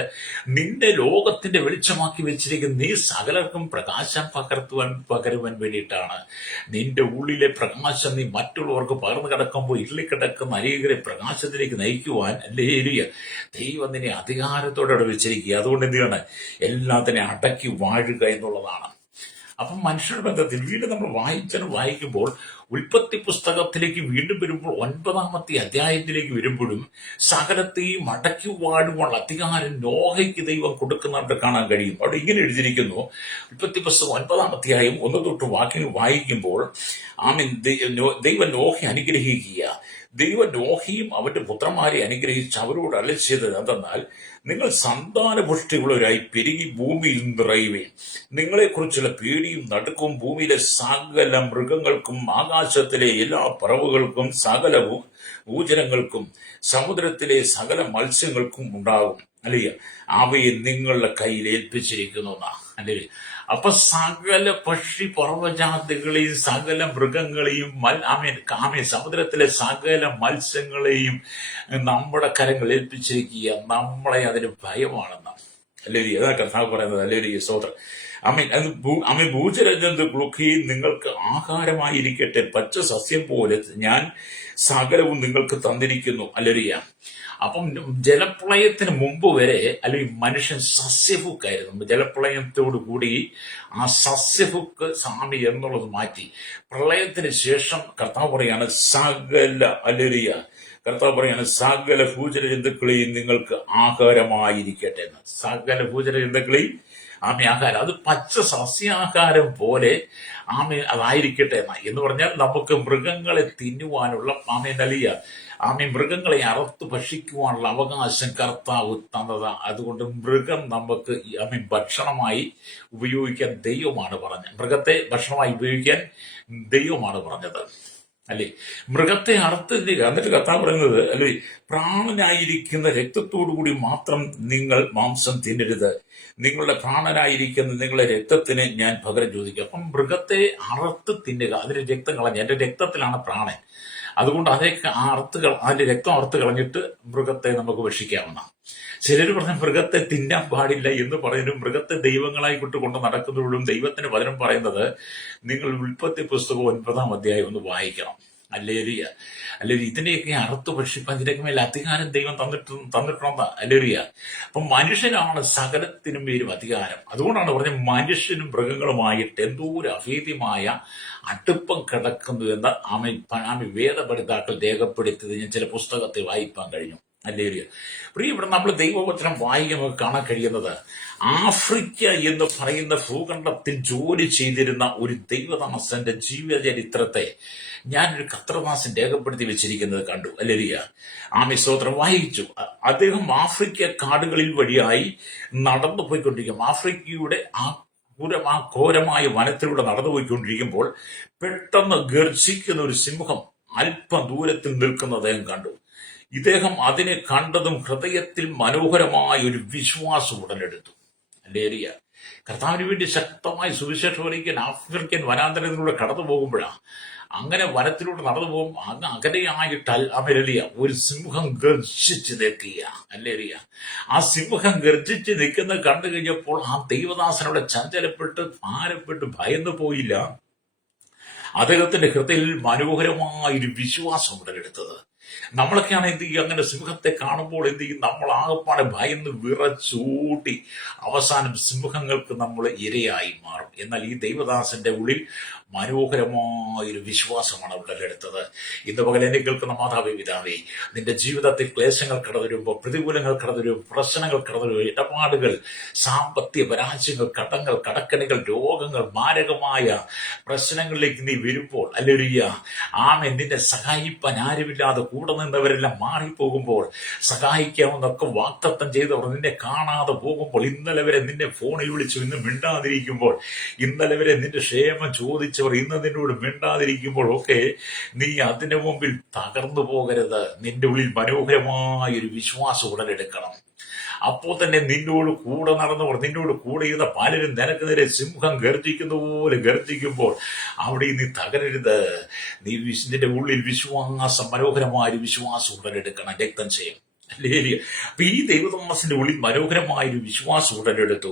നിന്റെ ലോകത്തിന്റെ വെളിച്ചമാക്കി വെച്ചിരിക്കുന്ന നീ സകലർക്കും പ്രകാശം പകരുവാൻ വേണ്ടിയിട്ടാണ്. നിന്റെ ഉള്ളിലെ പ്രകാശം നീ മറ്റുള്ളവർക്ക് പകർന്നു കിടക്കുമ്പോൾ ഇരുളിക്കിടക്കുന്ന അനേകരെ പ്രകാശത്തിലേക്ക് നയിക്കുവാൻ ഹല്ലേലൂയ ദൈവം നിന്നെ അധികാരത്തോടെ വെച്ചിരിക്കുക. അതുകൊണ്ട് എന്ത് ചെയ്യണം? എല്ലാത്തിനെ അടക്കി വാഴുക എന്നുള്ളതാണ്. അപ്പം മനുഷ്യരുടെ ബന്ധത്തിൽ വീണ്ടും നമ്മൾ വായിക്കുമ്പോൾ ഉൽപ്പത്തി പുസ്തകത്തിലേക്ക് വീണ്ടും വരുമ്പോൾ 9-ാമത്തെ അധ്യായത്തിലേക്ക് വരുമ്പോഴും സകലത്തെയും അടക്കി വാഴുവാനുള്ള അധികാരം നോഹയ്ക്ക് ദൈവം കൊടുക്കുന്നവർക്ക് കാണാൻ കഴിയും. അവിടെ ഇങ്ങനെ എഴുതിയിരിക്കുന്നു, ഉൽപ്പത്തി പുസ്തകം 9-ാം അധ്യായം 1 തൊട്ട് വാക്യങ്ങൾ വായിക്കുമ്പോൾ ദൈവം നോഹയെ അനുഗ്രഹിക്കുക. ദൈവം നോഹയും അവന്റെ പുത്രന്മാരെ അനുഗ്രഹിച്ച് അവരോട് അരുളി ചെയ്തത് എന്തെന്നാൽ, നിങ്ങൾ സന്താനപുഷ്ടിയുള്ളവരായി പെരുകി ഭൂമിയിൽ നിറയുകയും നിങ്ങളെക്കുറിച്ചുള്ള പേടിയും നടുക്കവും ഭൂമിയിലെ സകല മൃഗങ്ങൾക്കും ആകാശത്തിലെ എല്ലാ പറവുകൾക്കും സകല ഭൂജനങ്ങൾക്കും സമുദ്രത്തിലെ സകല മത്സ്യങ്ങൾക്കും ഉണ്ടാകും. അല്ലേ? അവയെ നിങ്ങളുടെ കയ്യിൽ ഏൽപ്പിച്ചിരിക്കുന്നു. അല്ലേ? അപ്പൊ സകല പക്ഷി പർവ്വജാതികളെയും സകല മൃഗങ്ങളെയും സമുദ്രത്തിലെ സകല മത്സ്യങ്ങളെയും നമ്മുടെ കരങ്ങൾ ഏൽപ്പിച്ചിരിക്കുക. നമ്മളെ അതിന് ഭയമാണെന്ന്. അല്ലേ? അതാ കർത്താവ് പറയുന്നത്. അല്ലേ? സ്തോത്രം. ഭൂചരജന്തുക്കളൊക്കെ നിങ്ങൾക്ക് ആഹാരമായിരിക്കട്ടെ, പച്ച സസ്യം പോലെ ഞാൻ സകലവും നിങ്ങൾക്ക് തന്നിരിക്കുന്നു. അല്ലരിയ. അപ്പം ജലപ്രളയത്തിന് മുമ്പ് വരെ അല്ലെങ്കിൽ മനുഷ്യൻ സസ്യഭുക്കായിരുന്നു. ജലപ്രളയത്തോടു കൂടി ആ സസ്യഭുക്ക് സ്വാമി എന്നുള്ളത് മാറ്റി. പ്രളയത്തിന് ശേഷം കർത്താവ് പറയാണ് സകല അല്ലരിയ കർത്താവ് പറയാണ് സകല ഭൂചരജന്തുക്കളെയും നിങ്ങൾക്ക് ആഹാരമായിരിക്കട്ടെ എന്ന്. സകല ഭൂചരജന്തുക്കളെയും ആഹാരം, അത് പച്ച സസ്യാഹാരം പോലെ അതായിരിക്കട്ടെ എന്ന് പറഞ്ഞാൽ നമുക്ക് മൃഗങ്ങളെ തിന്നുവാനുള്ള നൽകിയ മൃഗങ്ങളെ അറുത്ത് ഭക്ഷിക്കുവാനുള്ള അവകാശം കർത്താവ് തന്നത്. അതുകൊണ്ട് മൃഗം നമുക്ക് ഭക്ഷണമായി ഉപയോഗിക്കാൻ ദൈവമാണ് പറഞ്ഞത്. മൃഗത്തെ ഭക്ഷണമായി ഉപയോഗിക്കാൻ ദൈവമാണ് പറഞ്ഞത്. അല്ലേ? മൃഗത്തെ അറുത്തിരിക്കുക. എന്നിട്ട് കർത്താവ് പറയുന്നത് അല്ലേ, പ്രാണനായിരിക്കുന്ന രക്തത്തോടു കൂടി മാത്രം നിങ്ങൾ മാംസം തിന്നരുത്, നിങ്ങളുടെ പ്രാണനായിരിക്കുന്ന നിങ്ങളുടെ രക്തത്തിന് ഞാൻ പകരം ചോദിക്കും. അപ്പം മൃഗത്തെ അറുത്ത് തിന്നുക, അതിന്റെ രക്തം കളഞ്ഞ, എന്റെ രക്തത്തിലാണ് പ്രാണൻ, അതുകൊണ്ട് അതിന്റെ രക്തം അറുത്ത് കളഞ്ഞിട്ട് മൃഗത്തെ നമുക്ക് ഭക്ഷിക്കാവുന്ന. ചിലർ പറഞ്ഞ മൃഗത്തെ തിന്നാൻ പാടില്ല എന്ന് പറയുന്നു. മൃഗത്തെ ദൈവങ്ങളായി കൊണ്ട് നടക്കുന്നവരും ദൈവത്തിന് വചനം പറയുന്നത് നിങ്ങൾ ഉൽപ്പത്തി പുസ്തകം 9-ാം അധ്യായം ഒന്ന് വായിക്കണം. അല്ലേലിയ. ഇതിനെയൊക്കെ അറുത്ത് ഭക്ഷിപ്പാൻ ഇതിനൊക്കെ മേലെ അധികാരം ദൈവം തന്നിട്ടുണ്ടെന്ന്. അല്ലേലിയ. അപ്പം മനുഷ്യനാണ് സകലത്തിനും പേരും അധികാരം. അതുകൊണ്ടാണ് പറഞ്ഞത് മനുഷ്യനും മൃഗങ്ങളുമായിട്ട് എന്തോ ഒരു അഭേദ്യമായ അടുപ്പം കിടക്കുന്നു എന്ന് ആമി വേദപഠിതാക്കൾ രേഖപ്പെടുത്തിയത് ഞാൻ ചില പുസ്തകത്തിൽ വായിപ്പാൻ കഴിഞ്ഞു. അല്ലേലിയ. ഇവിടെ നമ്മൾ ദൈവവചനം വായിക്കുമ്പോൾ കാണാൻ കഴിയുന്നത് ആഫ്രിക്ക എന്ന് പറയുന്ന ഭൂഖണ്ഡത്തിൽ ജോലി ചെയ്തിരുന്ന ഒരു ദൈവദാസന്റെ ജീവചരിത്രത്തെ ഞാനൊരു കത്രദാസൻ രേഖപ്പെടുത്തി വെച്ചിരിക്കുന്നത് കണ്ടു. അല്ലേലിയ. സ്തോത്രം വായിച്ചു. അദ്ദേഹം ആഫ്രിക്ക കാടുകളിൽ വഴിയായി നടന്നു പോയിക്കൊണ്ടിരിക്കും. ആഫ്രിക്കയുടെ ആ ഘോരമായ വനത്തിലൂടെ നടന്നുപോയിക്കൊണ്ടിരിക്കുമ്പോൾ പെട്ടെന്ന് ഗർജിക്കുന്ന ഒരു സിംഹം അല്പം ദൂരത്തിൽ നിൽക്കുന്ന അദ്ദേഹം കണ്ടു. ഇദ്ദേഹം അതിനെ കണ്ടതും ഹൃദയത്തിൽ മനോഹരമായ ഒരു വിശ്വാസം ഉടലെടുത്തു. അല്ലേലിയ. കർത്താവിന് വേണ്ടി ശക്തമായി സുവിശേഷം അറിയിക്കാൻ ആഫ്രിക്കൻ വനാന്തരത്തിലൂടെ കടന്നു പോകുമ്പോഴാണ്, അങ്ങനെ വനത്തിലൂടെ നടന്നു പോകുമ്പോൾ അങ്ങ് അകലെയായിട്ട് അമരലിയ ഒരു സിംഹം ഗർജിച്ച് നിൽക്കുക. അല്ലേറിയ ആ സിംഹം ഗർജിച്ച് നിൽക്കുന്നത് കണ്ടു കഴിഞ്ഞപ്പോൾ ആ ദൈവദാസനോട് ചഞ്ചലപ്പെട്ട് ഭാരപ്പെട്ട് ഭയന്നു പോയില്ല. അദ്ദേഹത്തിന്റെ ഹൃദയത്തിൽ മനോഹരമായൊരു വിശ്വാസം ഉടലെടുത്തത്. നമ്മളൊക്കെയാണ് എന്ത് ചെയ്യും, അങ്ങനെ സിംഹത്തെ കാണുമ്പോൾ എന്ത് ചെയ്യും, നമ്മൾ ആകപ്പാടെ ഭയന്ന് വിറച്ചൂട്ടി അവസാനം സിംഹങ്ങൾക്ക് നമ്മൾ ഇരയായി മാറും. എന്നാൽ ഈ ദൈവദാസന്റെ ഉള്ളിൽ മനോഹരമായൊരു വിശ്വാസമാണ് ഉടലെടുത്തത്. ഇന്ന് പകൽ എന്നെ കേൾക്കുന്ന മാതാവേ, പിതാവേ, നിന്റെ ജീവിതത്തിൽ ക്ലേശങ്ങൾ കടന്നു വരുമ്പോൾ, പ്രതികൂലങ്ങൾ കടന്നു വരുമ്പോൾ, പ്രശ്നങ്ങൾ കടന്നു വരുമ്പോൾ, ഇടപാടുകൾ, സാമ്പത്തിക പരാജയങ്ങൾ, കടങ്ങൾ, കടക്കണികൾ, രോഗങ്ങൾ, മാരകമായ പ്രശ്നങ്ങളിലേക്ക് നീ വരുമ്പോൾ, അല്ലേലൂയ, ആമേൻ, നിന്നെ സഹായിപ്പാൻ ആരുമില്ലാതെ കൂടെ നിന്നവരെല്ലാം മാറിപ്പോകുമ്പോൾ, സഹായിക്കാമെന്നൊക്കെ വാഗ്ദത്തം ചെയ്തവർ നിന്നെ കാണാതെ പോകുമ്പോൾ, ഇന്നലെ വരെ നിന്നെ ഫോണിൽ വിളിച്ചു ഇന്ന് മിണ്ടാതിരിക്കുമ്പോൾ, ഇന്നലെ വരെ നിന്റെ ക്ഷേമം ചോദിച്ചവർ ഇന്ന് നിന്നോട് മിണ്ടാതിരിക്കുമ്പോൾ ഒക്കെ നീ അതിനു മുമ്പിൽ തകർന്നു പോകരുത്. നിന്റെ ഉള്ളിൽ മനോഹരമായൊരു വിശ്വാസം ഉടലെടുക്കണം. അപ്പോൾ തന്നെ നിന്നോട് കൂടെ നടന്നവർ, നിന്നോട് കൂടെ ഇരുന്ന പലരും നിനക്ക് നേരെ സിംഹം ഗർജിക്കുന്ന പോലെ ഗർജിക്കുമ്പോൾ അവിടെ നീ തകരരുത്. നീ നിന്റെ ഉള്ളിൽ വിശ്വാസം, മനോഹരമായൊരു വിശ്വാസം ഉടലെടുക്കണം. രക്തം ചെയ്യും. അപ്പൊ ഈ ദൈവദാസന്റെ ഉള്ളിൽ മനോഹരമായൊരു വിശ്വാസം ഉടലെടുത്തു.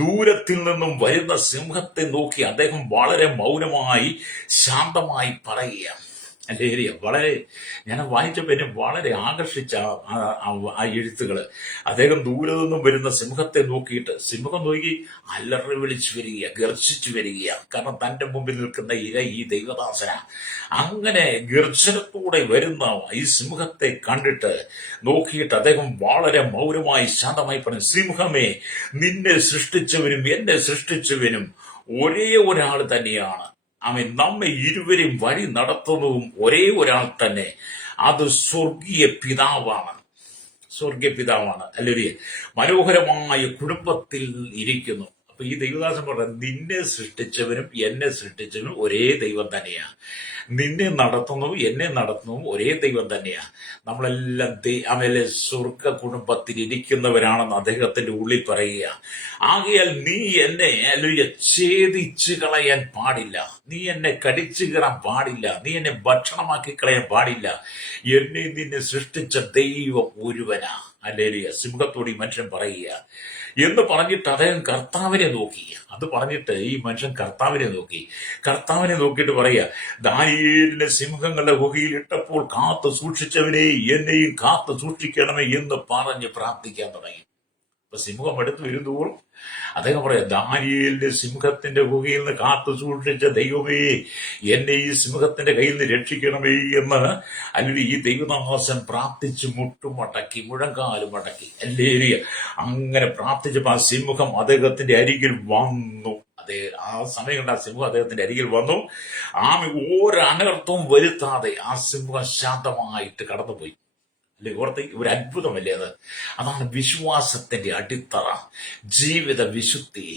ദൂരത്തിൽ നിന്നും വരുന്ന സിംഹത്തെ നോക്കി അദ്ദേഹം വളരെ മൗനമായി ശാന്തമായി പറയുക. അല്ലേരിയ വളരെ, ഞാൻ വായിച്ചപ്പോൾ എന്നെ വളരെ ആകർഷിച്ച ആ എഴുത്തുകള്. അദ്ദേഹം ദൂരെ നിന്നും വരുന്ന സിംഹത്തെ നോക്കിയിട്ട്, സിംഹം നോക്കി അലറി വിളിച്ചു വരിക, ഗർജിച്ചു വരിക. കാരണം തന്റെ മുമ്പിൽ നിൽക്കുന്ന ഇര ഈ ദൈവദാസന. അങ്ങനെ ഗർജനത്തോടെ വരുന്ന ഈ സിംഹത്തെ കണ്ടിട്ട് നോക്കിയിട്ട് അദ്ദേഹം വളരെ മൗനമായി ശാന്തമായി പറഞ്ഞു, സിംഹമേ, നിന്നെ സൃഷ്ടിച്ചവനും എന്നെ സൃഷ്ടിച്ചവനും ഒരേ ഒരാൾ തന്നെയാണ്. അവൻ നമ്മെ ഇരുവരും വഴി നടത്തുന്നതും ഒരേ ഒരാൾ തന്നെ. അത് സ്വർഗീയ പിതാവാണ്. സ്വർഗീയ പിതാവാണ്. അല്ലെ, മനോഹരമായ കുടുംബത്തിൽ ഇരിക്കുന്നു. അപ്പൊ ഈ ദൈവദാസൻ പറഞ്ഞ, നിന്നെ സൃഷ്ടിച്ചവനും എന്നെ സൃഷ്ടിച്ചവനും ഒരേ ദൈവം തന്നെയാണ്. നിന്നെ നടത്തുന്നതും എന്നെ നടത്തുന്നതും ഒരേ ദൈവം തന്നെയാണ്. നമ്മളെല്ലാം അവലെ സ്വർഗ കുടുംബത്തിൽ ഇരിക്കുന്നവരാണെന്ന് അദ്ദേഹത്തിന്റെ ഉള്ളിൽ പറയുക. ആകയാൽ നീ എന്നെ ഛേദിച്ചു കളയാൻ പാടില്ല, നീ എന്നെ കടിച്ചു കയറാൻ പാടില്ല, നീ എന്നെ ഭക്ഷണമാക്കി കളയാൻ പാടില്ല. എന്നെ നിന്നെ സൃഷ്ടിച്ച ദൈവം ഒരുവനാ. അല്ലേലിയ, സിംഹത്തോട് ഈ മനുഷ്യൻ പറയുക എന്ന് പറഞ്ഞിട്ട് അദ്ദേഹം കർത്താവിനെ നോക്കി. അത് പറഞ്ഞിട്ട് ഈ മനുഷ്യൻ കർത്താവിനെ നോക്കി. കർത്താവിനെ നോക്കിയിട്ട് പറയുക, ദാനിയേലിനെ സിംഹങ്ങളുടെ ഗുഹയിൽ ഇട്ടപ്പോൾ കാത്തു സൂക്ഷിച്ചവനെ എന്നെയും കാത്തു സൂക്ഷിക്കണമേ എന്ന് പറഞ്ഞ് പ്രാർത്ഥിക്കാൻ തുടങ്ങി. അപ്പൊ സിംഹം എടുത്തു വരുന്തോറും അദ്ദേഹം പറയാം, ദാനിയേലിന്റെ സിംഹത്തിന്റെ ഗുഹയിൽ നിന്ന് കാത്തു സൂക്ഷിച്ച ദൈവമേ, എന്നെ ഈ സിംഹത്തിന്റെ കയ്യിൽ നിന്ന് രക്ഷിക്കണമേ എന്ന് അല്ലെങ്കിൽ ഈ ദൈവദാസൻ പ്രാർത്ഥിച്ച് മുട്ടുമടക്കി, മുഴങ്കാലും മടക്കി. അല്ലേരിയ, അങ്ങനെ പ്രാർത്ഥിച്ചപ്പോൾ ആ സിംഹം അദ്ദേഹത്തിന്റെ അരികിൽ വന്നു. ആ സമയം കൊണ്ട് ആ സിംഹം അദ്ദേഹത്തിന്റെ അരികിൽ വന്നു. ഒരനർത്ഥവും വരുത്താതെ ആ സിംഹം ശാന്തമായിട്ട് കടന്നുപോയി. അല്ലെ, ഓർത്ത് ഒരു അത്ഭുതമല്ലേ അത്? അതാണ് വിശ്വാസത്തിന്റെ അടിത്തറ. ജീവിത വിശുദ്ധി,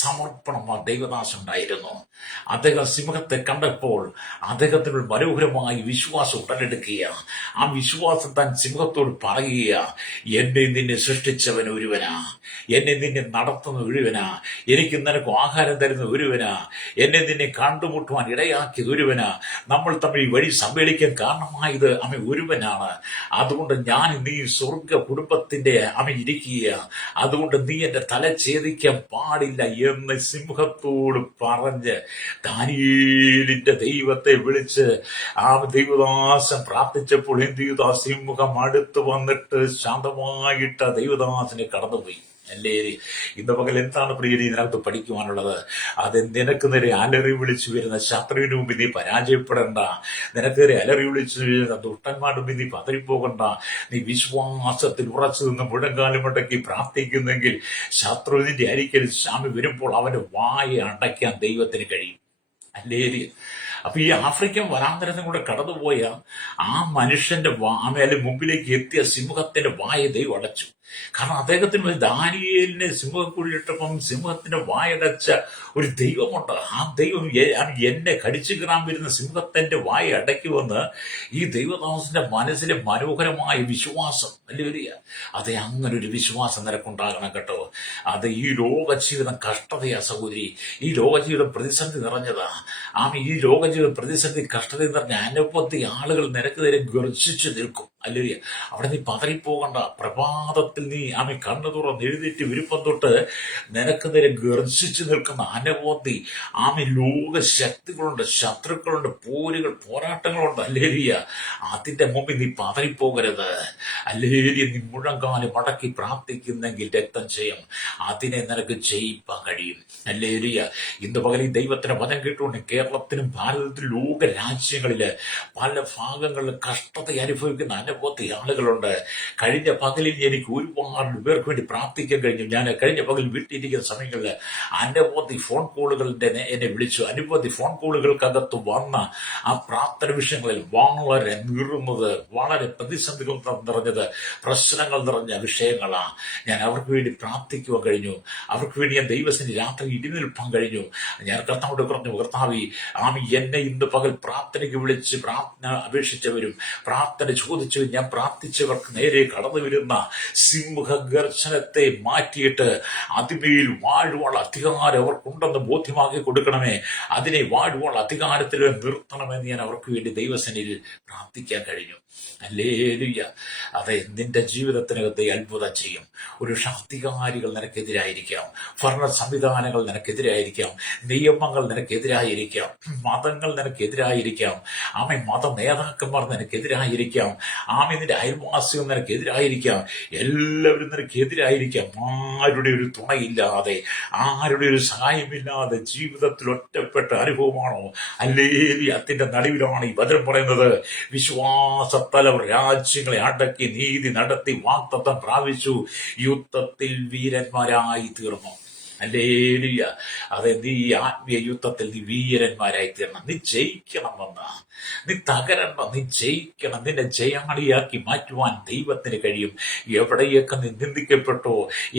സമർപ്പണം ആ ദൈവദാസൻ ഉണ്ടായിരുന്നു. അദ്ദേഹം സിംഹത്തെ കണ്ടപ്പോൾ അദ്ദേഹത്തിനൊരു മനോഹരമായി വിശ്വാസം ഉടലെടുക്കുക. ആ വിശ്വാസം താൻ സിംഹത്തോട് പറയുക, എന്നെ നിന്നെ സൃഷ്ടിച്ചവൻ ഒരുവനാ, എന്നെ നിന്നെ നടത്തുന്ന ഒരുവനാ, എനിക്ക് നിനക്ക് ആഹാരം തരുന്ന ഒരുവനാ, എന്നെ നിന്നെ കണ്ടുമുട്ടുവാൻ ഇടയാക്കിയത് ഒരുവനാ, നമ്മൾ തമ്മിൽ ഈ വഴി സമ്മേളിക്കാൻ കാരണമായത് അവൻ ഒരുവനാണ്. അതുകൊണ്ട് ഞാൻ നീ സ്വർഗ കുടുംബത്തിന്റെ അവൻ ഇരിക്കുക, അതുകൊണ്ട് നീ എന്റെ തല ഛേദിക്കാൻ പാടില്ല എന്ന് സിംഹത്തോട് പറഞ്ഞ് ദാനിയേലിന്റെ ദൈവത്തെ വിളിച്ച് ആ ദൈവദാസൻ പ്രാർത്ഥിച്ചപ്പോൾ എന്ത് ചെയ്തു? ആ സിംഹം അടുത്ത് വന്നിട്ട് ശാന്തമായിട്ട് ദൈവദാസനെ കടന്നുപോയി. അല്ലേ, ഇന്ന് പകൽ എന്താണ് പ്രിയരി ഇതിനകത്ത് പഠിക്കുവാനുള്ളത്? അത് നിനക്ക് നേരെ അലറി വിളിച്ചു വരുന്ന ശത്രുവിന് മുമ്പിൽ നീ പരാജയപ്പെടേണ്ട. നിനക്ക് നേരെ അലറി വിളിച്ചു വരുന്ന ദുഷ്ടന്മാരുടെ മുമ്പിൽ നീ പതറിപ്പോകണ്ട. നീ വിശ്വാസത്തിൽ ഉറച്ചു നിന്ന് മുഴങ്കാലും മടക്കി പ്രാർത്ഥിക്കുന്നെങ്കിൽ ശത്രുവിന്റെ അരിക്കൽ സ്വാമി വരുമ്പോൾ അവന്റെ വായ അടയ്ക്കാൻ ദൈവത്തിന് കഴിയും. അല്ലേ, അപ്പൊ ഈ ആഫ്രിക്കൻ വനാന്തരത്തിൽ കൂടെ കടന്നുപോയ ആ മനുഷ്യന്റെ മുമ്പിലേക്ക് എത്തിയ സിംഹത്തിന്റെ വായ ദൈവം അടച്ചു. കാരണം അദ്ദേഹത്തിന് ദാനിയേലിനെ സിംഹക്കുഴിയിട്ടപ്പം സിംഹത്തിന്റെ വായടച്ച ഒരു ദൈവമുണ്ട്. ആ ദൈവം എന്നെ കടിച്ചു കീറാൻ വരുന്ന സിംഹത്തിന്റെ വായ അടയ്ക്കുമെന്ന് ഈ ദൈവദാസന്റെ മനസ്സിലെ മനോഹരമായ വിശ്വാസം അല്ലേ. അതെ, അങ്ങനെ ഒരു വിശ്വാസം നിനക്കുണ്ടാകണം കേട്ടോ. അത് ഈ ലോക ജീവിതം കഷ്ടതയാ സഹോദരി. ഈ ലോക ജീവിതം പ്രതിസന്ധി നിറഞ്ഞതാ. ഈ ലോക ജീവിതം പ്രതിസന്ധി കഷ്ടത നിറഞ്ഞ അനവധി ആളുകൾ നിനക്ക് നേരെ ഗർജിച്ചു നിൽക്കും അല്ലേ. അവിടെ നീ പതറിപ്പോകണ്ട. പ്രഭാതത്തിൽ നീ കണ്ണു തുറന്ന് എഴുന്നേറ്റ് വിരുപ്പം തൊട്ട് നിനക്ക് നേരെ ഗർജിച്ചു നിൽക്കുന്ന അനവധി ലോക ശക്തികളുണ്ട്, ശത്രുക്കളുണ്ട്, പോരുകൾ, പോരാട്ടങ്ങളുണ്ട് അല്ലേലിയ. അതിന്റെ മുമ്പിൽ നീ പതറിപ്പോകരുത് അല്ലേലിയ. നീ മുഴങ്കാല് മടക്കി പ്രാർത്ഥിക്കുന്നെങ്കിൽ രക്തം ചെയ്യും, അതിനെ നിനക്ക് ജയിപ്പാൻ കഴിയും അല്ലേലിയ. ഇന്ന് പകൽ ഈ ദൈവത്തിന്റെ വചനം കേട്ടുകൊണ്ട് കേരളത്തിലും ഭാരതത്തിലും ലോക രാജ്യങ്ങളില് പല ഭാഗങ്ങളിലും കഷ്ടത അനുഭവിക്കുന്ന അനവധി ആളുകളുണ്ട്. കഴിഞ്ഞ പകലിൽ എനിക്ക് ഒരുപാട് പേർക്ക് വേണ്ടി പ്രാർത്ഥിക്കാൻ കഴിഞ്ഞു. ഞാൻ കഴിഞ്ഞ പകൽ വീട്ടിലിരിക്കുന്ന സമയങ്ങളിൽ അനവധി ഫോൺ കോളുകൾ എന്നെ വിളിച്ചു. അനവധി ഫോൺ കോളുകൾക്കകത്ത് വന്ന ആ പ്രാർത്ഥന വിഷയങ്ങളിൽ വളരെ നീറുന്നത്, വളരെ പ്രതിസന്ധികൾ നിറഞ്ഞത്, പ്രശ്നങ്ങൾ നിറഞ്ഞ വിഷയങ്ങളാണ്. ഞാൻ അവർക്ക് വേണ്ടി പ്രാർത്ഥിക്കുവാൻ കഴിഞ്ഞു. അവർക്ക് വേണ്ടി ഞാൻ ദൈവത്തിന് രാത്രി ഇടിനിൽപ്പാൻ കഴിഞ്ഞു. ഞാൻ കർത്താവോട് പറഞ്ഞു, കർത്താവേ, എന്നെ ഇന്ന് പകൽ പ്രാർത്ഥനയ്ക്ക് വിളിച്ച് പ്രാർത്ഥന അപേക്ഷിച്ചവരും പ്രാർത്ഥന ചോദിച്ചു ഞാൻ പ്രാർത്ഥിച്ചവർക്ക് നേരെ കടന്നു വരുന്ന സിംഹഗർജനത്തെ മാറ്റിയിട്ട് അതിമേൽ വാഴുവാനുള്ള അധികാരം അവർക്കുണ്ടെന്ന് ബോധ്യമാക്കി കൊടുക്കണമേ. അതിനെ വാഴുവാനുള്ള അധികാരത്തിൽ നിർത്തണമെന്ന് ഞാൻ അവർക്ക് വേണ്ടി ദൈവസന്നിധിയിൽ പ്രാർത്ഥിക്കാൻ കഴിഞ്ഞു. ഹല്ലേലൂയ. അതെ, നിന്റെ ജീവിതത്തിനകത്തെ അത്ഭുതം ചെയ്യും. ഒരു ശാക്തികാരികൾ നിനക്കെതിരായിരിക്കാം, ഭരണ സംവിധാനങ്ങൾ നിനക്കെതിരായിരിക്കാം, നിയമങ്ങൾ നിനക്കെതിരായിരിക്കാം, മതങ്ങൾ നിനക്കെതിരായിരിക്കാം, മത നേതാക്കന്മാർ നിനക്കെതിരായിരിക്കാം, നിന്റെ അയൽവാസികൾ നിനക്കെതിരായിരിക്കാം, എല്ലാവരും നിനക്കെതിരായിരിക്കാം. ആരുടെ ഒരു തുണയില്ലാതെ, ആരുടെ ഒരു സഹായമില്ലാതെ ജീവിതത്തിൽ ഒറ്റപ്പെട്ട അനുഭവമാണോ? ഹല്ലേലൂയ. അതിന്റെ നടുവിലാണ് ഈ വചനം പറയുന്നത്. വിശ്വാസത്താൽ അവർ രാജ്യങ്ങളെ അടക്കി നീതി നടത്തി വാഗ്ദത്തം പ്രാപിച്ചു, യുദ്ധത്തിൽ വീരന്മാരായി തീർന്നു. ഹല്ലേലൂയ. അതെ, നീ ആത്മീയ യുദ്ധത്തിൽ നീ വീരന്മാരായി തീരണം. നീ ജയിക്കണമെന്ന്, നീ തകരണ്ട, നീ ജയിക്കണം. നിന്നെ ജയാളിയാക്കി മാറ്റുവാൻ ദൈവത്തിന് കഴിയും. എവിടെയൊക്കെ നീ നിന്ദിക്കപ്പെട്ടോ,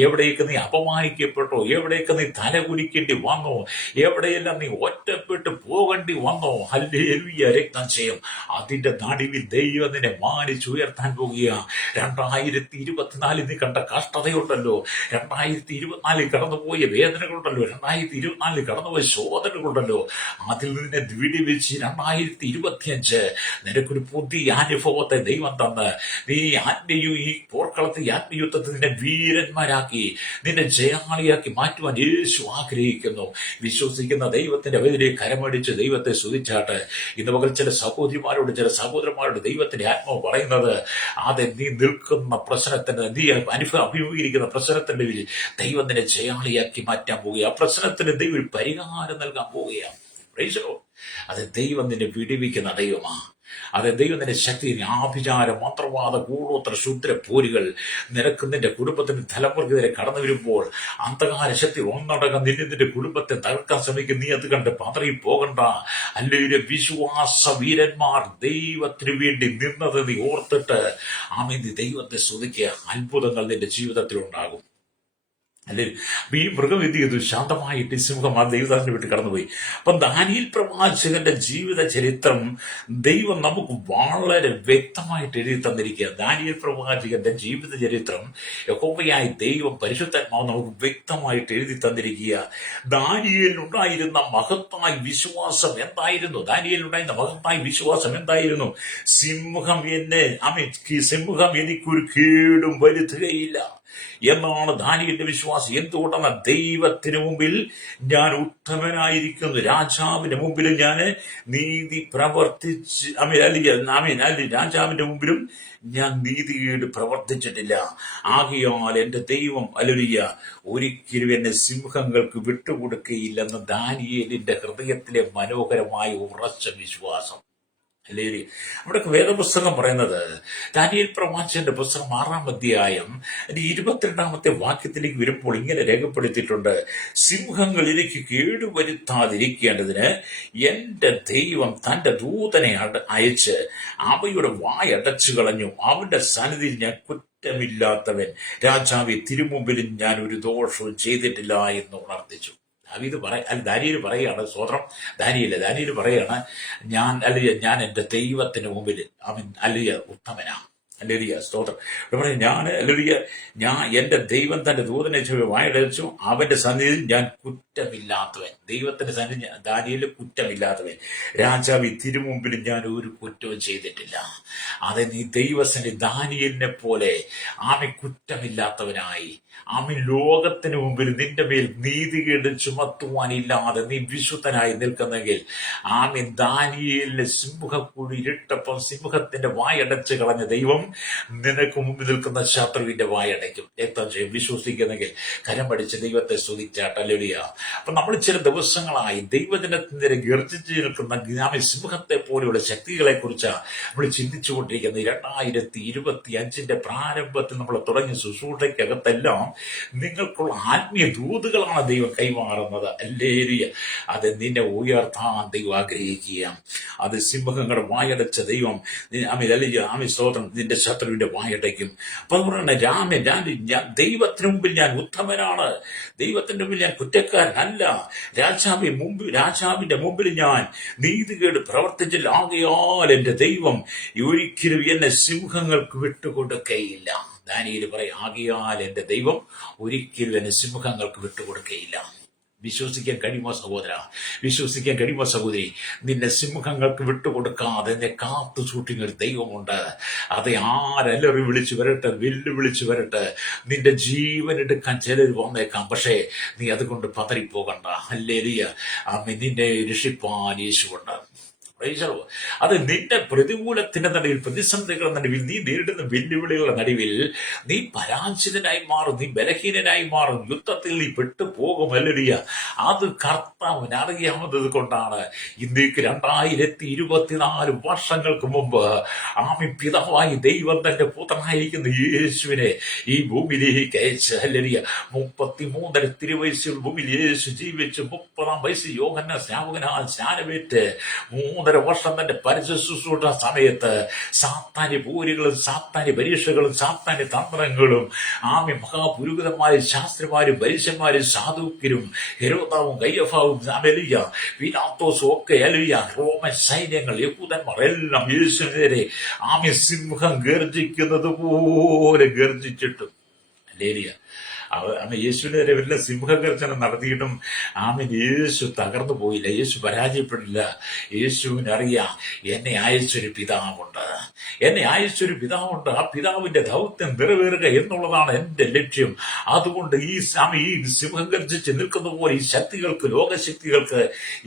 എവിടെയൊക്കെ നീ അപമാനിക്കപ്പെട്ടോ, എവിടെയൊക്കെ നീ തലകുലിക്കേണ്ടി വന്നോ, എവിടെയെല്ലാം നീ ഒറ്റപ്പെട്ട് പോകേണ്ടി വന്നോ, ഹല്ലേലൂയ, രക്തം ചെയ്യും. അതിന്റെ നടുവിൽ ദൈവം നിന്നെ മാനിച്ചുയർത്താൻ പോകുക. 2024 നീ കണ്ട കഷ്ടതയുണ്ടല്ലോ, 2024 കടന്നുപോയ വേദനകളുണ്ടല്ലോ, 2024 കടന്നുപോയ ശോധനകളുണ്ടല്ലോ, അതിൽ നിന്നെ വിടിവെച്ച് 2025 നിനക്കൊരു പുതിയ അനുഭവത്തെ ദൈവം തന്ന് നീ ഈ പോർക്കളത്തിൽ ആത്മീയുദ്ധത്തിൽ നിന്നെ വീരന്മാരാക്കി, നിന്നെ ജയാളിയാക്കി മാറ്റുവാൻ യേശു ആഗ്രഹിക്കുന്നു. വിശ്വസിക്കുന്ന ദൈവത്തിന്റെ വേദിയിലേക്ക് കരമടിച്ച് ദൈവത്തെ സ്തുതിച്ചാട്ട്. ഇന്ന് പകൽ ചില സഹോദരിമാരോട്, ചില സഹോദരന്മാരോട് ദൈവത്തിന്റെ ആത്മാവ് പറയുന്നത്, അതെ, നീ നിൽക്കുന്ന പ്രശ്നത്തിന്, നീ അഭിമുഖീകരിക്കുന്ന പ്രശ്നത്തിന്റെ ദൈവം നിന്നെ ജയാളിയാക്കി മാറ്റാൻ പോവുക. ആ പ്രശ്നത്തിന് ദൈവം പരിഹാരം നൽകാൻ പോവുകയാണ്. അത് ദൈവം നിന്നെ വിടിവിക്കുന്ന ദൈവമാണ്. അത് ദൈവം നിന്റെ ശക്തി, ആഭിചാര, മന്ത്രവാദ, കൂടോത്ര, ശുദ്ര പോരുകൾ നിനക്ക് നിന്റെ കുടുംബത്തിന്റെ തലമുറക്കെതിരെ കടന്നു വരുമ്പോൾ അന്ധകാര ശക്തി ഒന്നടങ്കം നിന്റെ കുടുംബത്തെ തകർക്കാൻ ശ്രമിക്കും. നീ അത് കണ്ട് പതറി പോകണ്ട. അല്ലെങ്കിൽ വിശ്വാസ വീരന്മാർ ദൈവത്തിന് വേണ്ടി നിന്നത് നീ ഓർത്തിട്ട് നീ ദൈവത്തെ സ്തുതിക്കുക. അത്ഭുതങ്ങൾ നിന്റെ ജീവിതത്തിൽ ഉണ്ടാകും. അല്ലെ, ഈ മൃഗം എന്ത് ചെയ്തു? ശാന്തമായിട്ട് സിംഹം ആ ദൈവദാസനെ വിട്ട് കടന്നുപോയി. അപ്പൊ ദാനിയേൽ പ്രവാചകന്റെ ജീവിത ചരിത്രം ദൈവം നമുക്ക് വളരെ വ്യക്തമായിട്ട് എഴുതി തന്നിരിക്കുക. ദാനിയേൽ പ്രവാചകന്റെ ജീവിത ചരിത്രം യഹോവയായ ദൈവം പരിശുദ്ധാത്മാവ് നമുക്ക് വ്യക്തമായിട്ട് എഴുതി തന്നിരിക്കുക. ദാനിയേലിനുണ്ടായിരുന്ന മഹത്തായ വിശ്വാസം എന്തായിരുന്നു? ദാനിയേലിനുണ്ടായിരുന്ന മഹത്തായ വിശ്വാസം എന്തായിരുന്നു? സിംഹം എനിക്കൊരു കേടും വരുത്തുകയില്ല എന്നാണ് ദാനിയേലിന്റെ വിശ്വാസം. എന്തുകൊണ്ടെന്ന ദൈവത്തിന് മുമ്പിൽ ഞാൻ ഉത്തമനായിരിക്കുന്നു, രാജാവിന്റെ മുമ്പിലും ഞാൻ നീതി പ്രവർത്തിച്ച് രാജാവിന്റെ മുമ്പിലും ഞാൻ നീതികേട് പ്രവർത്തിച്ചിട്ടില്ല. ആകയാൽ എന്റെ ദൈവം ഒരിക്കലും എന്നെ സിംഹങ്ങൾക്ക് വിട്ടുകൊടുക്കുകയില്ലെന്ന് ദാനിയേലിന്റെ ഹൃദയത്തിലെ മനോഹരമായ ഉറച്ച വിശ്വാസം. അല്ലേ, നമ്മുടെ വേദപുസ്തകം പറയുന്നത്, ദാനിയേൽ പ്രവാചകന്റെ പുസ്തകം 6-ാം അധ്യായം 22-ാമത്തെ വാക്യത്തിലേക്ക് വരുമ്പോൾ ഇങ്ങനെ രേഖപ്പെടുത്തിയിട്ടുണ്ട്: സിംഹങ്ങൾ എനിക്ക് കേടുവരുത്താതിരിക്കേണ്ടതിന് എന്റെ ദൈവം തന്റെ ദൂതനെ അയച്ച് അവയുടെ വായടച്ചു കളഞ്ഞു. അവന്റെ സന്നിധിയിൽ ഞാൻ കുറ്റമില്ലാത്തവൻ. രാജാവെ, തിരുമുമ്പിലും ഞാൻ ഒരു ദോഷവും ചെയ്തിട്ടില്ല എന്ന് ഉണർത്തിച്ചു. ദാനിയേൽ പറയാണ്, സ്വതന്ത്രം ദാനിയേൽ പറയാണ്, ഞാൻ എൻ്റെ ദൈവത്തിന് മുമ്പിൽ ഉത്തമനാ. അല്ലേലിയ, സ്തോത്രം. ഇവിടെ പറയും, ഞാൻ എൻ്റെ ദൈവം തന്റെ ദൂതനെ വായടച്ചു, അവന്റെ സന്നിധിയിൽ ഞാൻ കുറ്റമില്ലാത്തവൻ. ദൈവത്തിന്റെ സന്നിധി ദാനിയേൽ കുറ്റമില്ലാത്തവൻ. രാജാവ് തിരുമുമ്പിലും ഞാൻ ഒരു കുറ്റവും ചെയ്തിട്ടില്ല. അതെ, നീ ദൈവസന്നിധി ദാനിയേലിനെ പോലെ കുറ്റമില്ലാത്തവനായി ലോകത്തിന് മുമ്പിൽ നിന്റെ മേൽ നീതികേട് ചുമത്തുവാനില്ലാതെ നീ വിശുദ്ധനായി നിൽക്കുന്നെങ്കിൽ ദാനിയേലിനെ സിംഹക്കുഴിയിലിട്ടപ്പം സിംഹത്തിന്റെ വായടച്ച് കളഞ്ഞ ദൈവം നിനക്ക് മുമ്പിൽ നിൽക്കുന്ന ശത്രുവിന്റെ വായടയ്ക്കും. രക്തം ചെയ്യും. വിശ്വസിക്കുന്നെങ്കിൽ കരം പഠിച്ച് ദൈവത്തെ സ്തുതിച്ചാട്ടല്ലേലിയ. അപ്പൊ നമ്മൾ ചില ദിവസങ്ങളായി ദൈവജനത്തിനെതിരെ ഗർജിച്ച് നിൽക്കുന്ന സിംഹത്തെ പോലെയുള്ള ശക്തികളെ കുറിച്ച് നമ്മൾ ചിന്തിച്ചുകൊണ്ടിരിക്കുന്നത്. 2025 പ്രാരംഭത്തിൽ നമ്മൾ തുടങ്ങിയ ശുശ്രൂഷയ്ക്കകത്തെല്ലാം നിങ്ങൾക്കുള്ള ആത്മീയ ദൂതുകളാണ് ദൈവം കൈമാറുന്നത്. അല്ലേലിയ. അത് നിന്നെ ഉയർത്താൻ ദൈവം ആഗ്രഹിക്കുക. അത് സിംഹങ്ങളുടെ വായടച്ച ദൈവം സ്തോത്രം നിന്റെ ശത്രുവിന്റെ വായടയ്ക്കും. അപ്പൊ ദൈവത്തിന് മുമ്പിൽ ഞാൻ ഉത്തമനാണ്, ദൈവത്തിന്റെ മുമ്പിൽ ഞാൻ കുറ്റക്കാരനല്ല, രാജാവിന്റെ മുമ്പിൽ ഞാൻ നീതികേട് പ്രവർത്തിച്ചില്ല. ആകയാൽ എന്റെ ദൈവം ഒരിക്കലും എന്നെ സിംഹങ്ങൾക്ക് വിട്ടുകൊടുക്കയില്ല. ദാനിയേൽ പറയും, ആകയാൽ എന്റെ ദൈവം ഒരിക്കലും എന്നെ സിംഹങ്ങൾക്ക് വിട്ടുകൊടുക്കയില്ല. വിശ്വസിക്കാൻ കഴിയുമോ സഹോദര? വിശ്വസിക്കാൻ കഴിയുമോ സഹോദരി? നിന്നെ സിംഹങ്ങൾക്ക് വിട്ടുകൊടുക്കാതെ എന്നെ കാത്തു സൂക്ഷിക്കുന്ന ഒരു ദൈവമുണ്ട്. അത് ആരല്ലറി വിളിച്ചു വരട്ടെ, വെല്ലുവിളിച്ചു വരട്ടെ, നിന്റെ ജീവൻ എടുക്കാൻ ചിലർ വന്നേക്കാം. പക്ഷേ നീ അതുകൊണ്ട് പതറിപ്പോകണ്ട. ഹല്ലേലൂയ. നിന്നെ രക്ഷിപ്പാൻ യേശുവുണ്ട്. അത് നിന്റെ പ്രതികൂലത്തിന്റെ നടുവിൽ, പ്രതിസന്ധികളുടെ നടുവിൽ, നീ നേരിടുന്ന വെല്ലുവിളികളുടെ നടുവിൽ നീ പരാജിതനായി മാറും, നീ ബലഹീനനായി മാറും, യുദ്ധത്തിൽ നീ പെട്ടുപോകുമല്ലിയ. അത് കർത്താവിന് അറിയാവുന്നത് കൊണ്ടാണ് ഇന്നേക്ക് 2024 വർഷങ്ങൾക്ക് മുമ്പ് പിതാവായി ദൈവം തന്റെ പുത്രനായിരിക്കുന്ന യേശുവിനെ ഈ ഭൂമിയിലേക്ക് അയച്ച്. ഹല്ലേലൂയ. 33 തിരുവയസ്സിൽ ഭൂമിയിൽ യേശു ജീവിച്ച് 30-ാം വയസ്സിൽ യോഹന്നാൻ സ്നാപകനാൽ സ്നാനമേറ്റ് 3.5 വർഷം തന്റെ പരിശുശ്രൂഷ സമയത്ത് സാത്താന്യ പൂരികളും സാത്താന്യ പരീക്ഷകളും സാത്താന്യ തന്ത്രങ്ങളും മഹാപുരോഹിതന്മാരും ശാസ്ത്രിമാരും പരീശന്മാരും സാധുക്കരും ഹെരോദാവും കയ്യഫാവും പീലാത്തോസും ഒക്കെ റോമൻ സൈന്യങ്ങൾ യഹൂദന്മാർ എല്ലാം യേശുവിനെതിരെ സിംഹം ഗർജിക്കുന്നത് പോലെ ഗർജിച്ചിട്ടും ഹല്ലേലൂയ യേശുവിനെതിരെ വല്ല സിംഹഗർജനം നടത്തിയിട്ടും യേശു തകർന്നു പോയില്ല, യേശു പരാജയപ്പെടില്ല. യേശുവിനറിയാം, എന്നെ അയച്ചൊരു പിതാവുണ്ട്, ആ പിതാവിന്റെ ദൗത്യം നിറവേറുക എന്നുള്ളതാണ് എന്റെ ലക്ഷ്യം. അതുകൊണ്ട് ഈ സിംഹം ഗർജിച്ച് നിൽക്കുന്ന പോലെ ഈ ശക്തികൾക്ക്, ലോകശക്തികൾക്ക്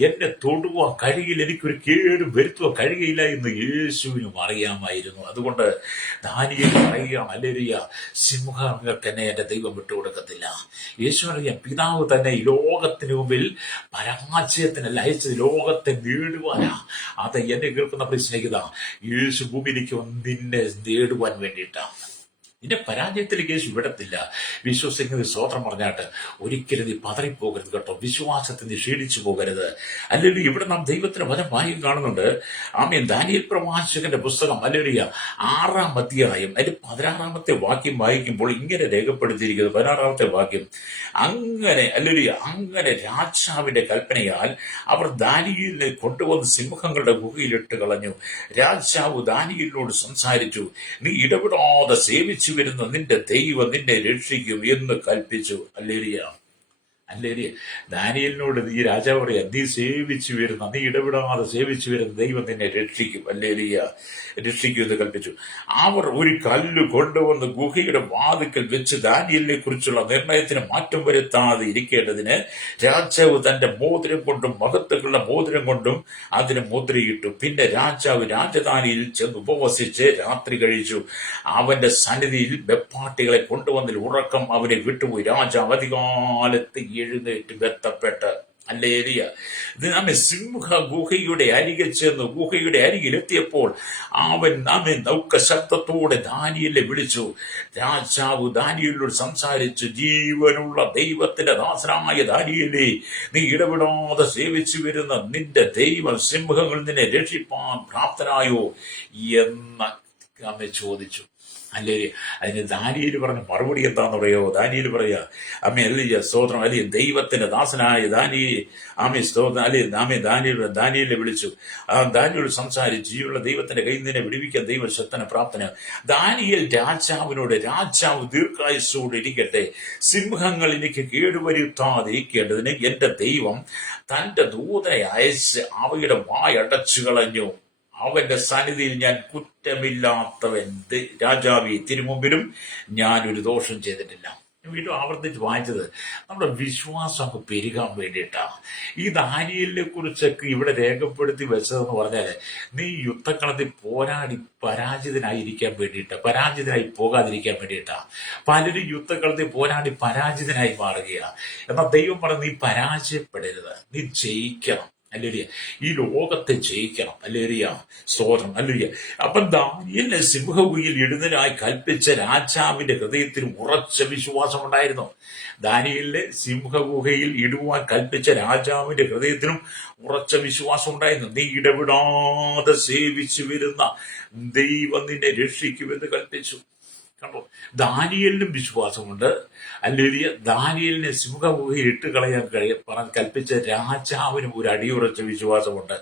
എന്നെ തൊടുവാൻ കഴിയില്ല, എനിക്കൊരു കേടും വരുത്തുവാൻ കഴിയില്ല എന്ന് യേശുവിനും അറിയാമായിരുന്നു. അതുകൊണ്ട് ദാനിയേൽ പറയുകയാണ്, ഹല്ലേലൂയ, സിംഹങ്ങൾക്ക് എന്നെ എന്റെ ദൈവം വിട്ടുകൊടുക്കത്തില്ല. യേശുവിനറിയാം, പിതാവ് തന്നെ ഈ ലോകത്തിന് മുമ്പിൽ പരാജയത്തിനല്ല അയച്ചത്, ലോകത്തെ നേടുവാനാ. അത് എന്നെ കേൾക്കുന്ന സ്നേഹിത, യേശു ഭൂമിയിലേക്ക് നിന്നെ നേടുവാൻ വേണ്ടിയിട്ടാണ്. നിന്റെ പരാജയത്തിലേക്ക് യേശു വിടത്തില്ല. വിശ്വസിക്കുന്ന സ്തോത്രം പറഞ്ഞാട്ട് ഒരിക്കലും നീ പതറിപ്പോകരുത് കേട്ടോ. വിശ്വാസത്തിൽ നീ ക്ഷീണിച്ചു പോകരുത്. അല്ലെങ്കിൽ ഇവിടെ നാം ദൈവത്തിന് വചനം വായിക്കും കാണുന്നുണ്ട്. ദാനിയേൽ പ്രവാചകന്റെ പുസ്തകം 6-ാം അധ്യായം അതിൽ 16-ാമത്തെ വാക്യം വായിക്കുമ്പോൾ ഇങ്ങനെ രേഖപ്പെടുത്തിയിരിക്കുന്നത്. 16-ാമത്തെ വാക്യം, അങ്ങനെ രാജാവിന്റെ കൽപ്പനയാൽ അവർ ദാനിയേലിനെ കൊണ്ടുവന്ന് സിംഹങ്ങളുടെ ഗുഹയിലിട്ട് കളഞ്ഞു. രാജാവ് ദാനിയേലിനോട് സംസാരിച്ചു, നീ ഇടപെടാതെ സേവിച്ചു വരുന്ന നിന്റെ ദൈവം നിന്നെ രക്ഷിക്കും എന്ന് കൽപ്പിച്ചു. ഹല്ലേലൂയ. ദാനിയേലിനോട് ഈ രാജാവ് പറയാ, നീ ഇടപെടാതെ സേവിച്ചു വരുന്ന ദൈവം നിന്നെ രക്ഷിക്കും. ഹല്ലേലൂയ. രക്ഷിക്കും എന്ന് കൽപ്പിച്ചു. അവർ ഒരു കല്ല് കൊണ്ടുവന്ന് ഗുഹയുടെ വാതിക്കൽ വെച്ച് ദാനിയേലിനെ കുറിച്ചുള്ള നിർണയത്തിന് മാറ്റം വരുത്താതെ ഇരിക്കേണ്ടതിന് രാജാവ് തന്റെ മോതിരം കൊണ്ടും മഹത്തുക്കളുടെ മോതിരം കൊണ്ടും അതിന് മുദ്രയിട്ടു. പിന്നെ രാജാവ് രാജധാനിയിൽ ചെന്ന് ഉപവസിച്ച് രാത്രി കഴിച്ചു. അവന്റെ സന്നിധിയിൽ വെപ്പാട്ടികളെ കൊണ്ടുവന്നതിൽ ഉറക്കം അവനെ വിട്ടുപോയി. രാജാവ് അധികാലത്ത് എഴുന്നേറ്റ് ബന്ധപ്പെട്ട് ഹല്ലേലൂയ. ഇത് സിംഹ ഗുഹയുടെ അരികിൽ ചെന്നു. ഗുഹയുടെ അരികിലെത്തിയപ്പോൾ അവൻ നൗക്ക ശബ്ദത്തോടെ ദാനിയേലിനെ വിളിച്ചു. രാജാവ് ദാനിയേലിനോട് സംസാരിച്ചു, ജീവനുള്ള ദൈവത്തിന്റെ ദാസനായ ദാനിയേലേ, നീ ഇടപെടാതെ സേവിച്ചു വരുന്ന നിന്റെ ദൈവം സിംഹങ്ങൾ നിന്നെ രക്ഷിപ്പാൻ പ്രാപ്തനായോ എന്ന് ചോദിച്ചു. അല്ലേ? അതിന് ദാനിയേൽ പറഞ്ഞ മറുപടി എന്താന്ന് പറയോ? ദാനിയേൽ പറയാ, അമ്മ അല്ലേ സ്തോത്രം, അല്ലേ ദൈവത്തിന്റെ ദാസനായ ആമേ സ്തോത്രം, അല്ലേ ആമേ ദാനിയേലിനെ വിളിച്ചു. ദാനിയേൽ സംസാരിച്ച് ജീവനുള്ള ദൈവത്തിന്റെ കയ്യിൽ നിന്നെ വിടുവിക്കാൻ ദൈവശക്തന പ്രാപ്തന. ദാനിയേൽ രാജാവിനോട്, രാജാവ് ദീർഘായുസ്സോടെ ഇരിക്കട്ടെ, സിംഹങ്ങൾ എനിക്ക് കേടുവരുത്താതിരിക്കേണ്ടതിന് എന്റെ ദൈവം തന്റെ ദൂതനെ അയച്ച് അവയുടെ വായടച്ചു കളഞ്ഞു. അവന്റെ സന്നിധിയിൽ ഞാൻ കുറ്റമില്ലാത്തവൻ, രാജാവി തിരുമുമ്പിലും ഞാൻ ഒരു ദോഷം ചെയ്തിട്ടില്ല. വീണ്ടും ആവർത്തിച്ച് വായിച്ചത് നമ്മുടെ വിശ്വാസം ഒക്കെ പെരുകാൻ വേണ്ടിയിട്ടാണ്. ഈ ദാനിയേലിനെ കുറിച്ചൊക്കെ ഇവിടെ രേഖപ്പെടുത്തി വെച്ചതെന്ന് പറഞ്ഞാൽ, നീ യുദ്ധക്കളത്തിൽ പോരാടി പരാജിതനായിരിക്കാൻ വേണ്ടിയിട്ടാ, പരാജിതനായി പോകാതിരിക്കാൻ വേണ്ടിയിട്ടാ. പലരും യുദ്ധക്കളത്തിൽ പോരാടി പരാജിതനായി മാറുകയാണ്. എന്നാൽ ദൈവം പറഞ്ഞ് നീ പരാജയപ്പെടരുത്, നീ ജയിക്കണം. അല്ലേരിയ, ഈ ലോകത്തെ ജയിക്കണം. അല്ലേരിയ, സ്തോത്രം. അല്ലേരിയ. അപ്പം ദാനിയേലിനെ സിംഹഗുഹയിൽ ഇടുന്നതിനായി കൽപ്പിച്ച രാജാവിന്റെ ഹൃദയത്തിൽ ഉറച്ച വിശ്വാസം ഉണ്ടായിരുന്നു. ദാനിയേലിനെ സിംഹഗുഹയിൽ ഇടുവാൻ കൽപ്പിച്ച രാജാവിന്റെ ഹൃദയത്തിലും ഉറച്ച വിശ്വാസം ഉണ്ടായിരുന്നു. നീ ഇടപെടാതെ സേവിച്ചു വരുന്ന ദൈവം നിന്നെ രക്ഷിക്കുമെന്ന് കൽപ്പിച്ചു. കണ്ടോ, ദാനിയേലിനും വിശ്വാസമുണ്ട്. അല്ലെങ്കിൽ ദാനിയേലിനെ സിംഹഗുഹയിൽ ഇട്ട് കളയാൻ പറഞ്ഞ് കൽപ്പിച്ച രാജാവിനും ഒരു അടിയുറച്ച വിശ്വാസമുണ്ട്.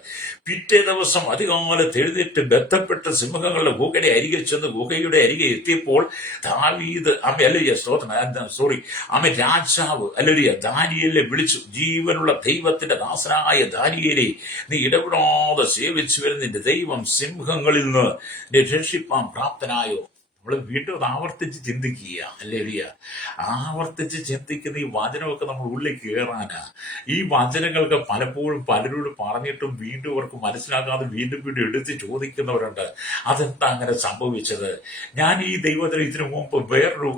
പിറ്റേ ദിവസം അധികാലത്ത് എഴുന്നേറ്റ് ബന്ധപ്പെട്ട സിംഹങ്ങളുടെ ഗുഹയുടെ അരികെ ചെന്ന് ഗുഹയുടെ അരികെ എത്തിയപ്പോൾ ദാവീദ് രാജാവ് ദാനിയേലിനെ വിളിച്ചു. ജീവനുള്ള ദൈവത്തിന്റെ ദാസനായ ദാനിയേലേ, നീ ഇടപെടാതെ സേവിച്ചു വരുന്ന നിന്റെ ദൈവം സിംഹങ്ങളിൽ നിന്ന് രക്ഷിപ്പാൻ പ്രാപ്തനായോ? നമ്മൾ വീണ്ടും ആവർത്തിച്ച് ചിന്തിക്കുക. അല്ലേലിയ, ആവർത്തിച്ച് ചിന്തിക്കുന്ന ഈ വചനമൊക്കെ നമ്മൾ ഉള്ളിൽ കയറാനാ. ഈ വചനങ്ങൾക്ക് പലപ്പോഴും പലരോട് പറഞ്ഞിട്ടും വീണ്ടും അവർക്ക് മനസ്സിലാക്കാതെ വീണ്ടും വീണ്ടും എടുത്ത് ചോദിക്കുന്നവരുണ്ട്, അതെന്താ അങ്ങനെ സംഭവിച്ചത്? ഞാൻ ഈ ദൈവത്തിന് ഇതിനു മുമ്പ് വേറൊരു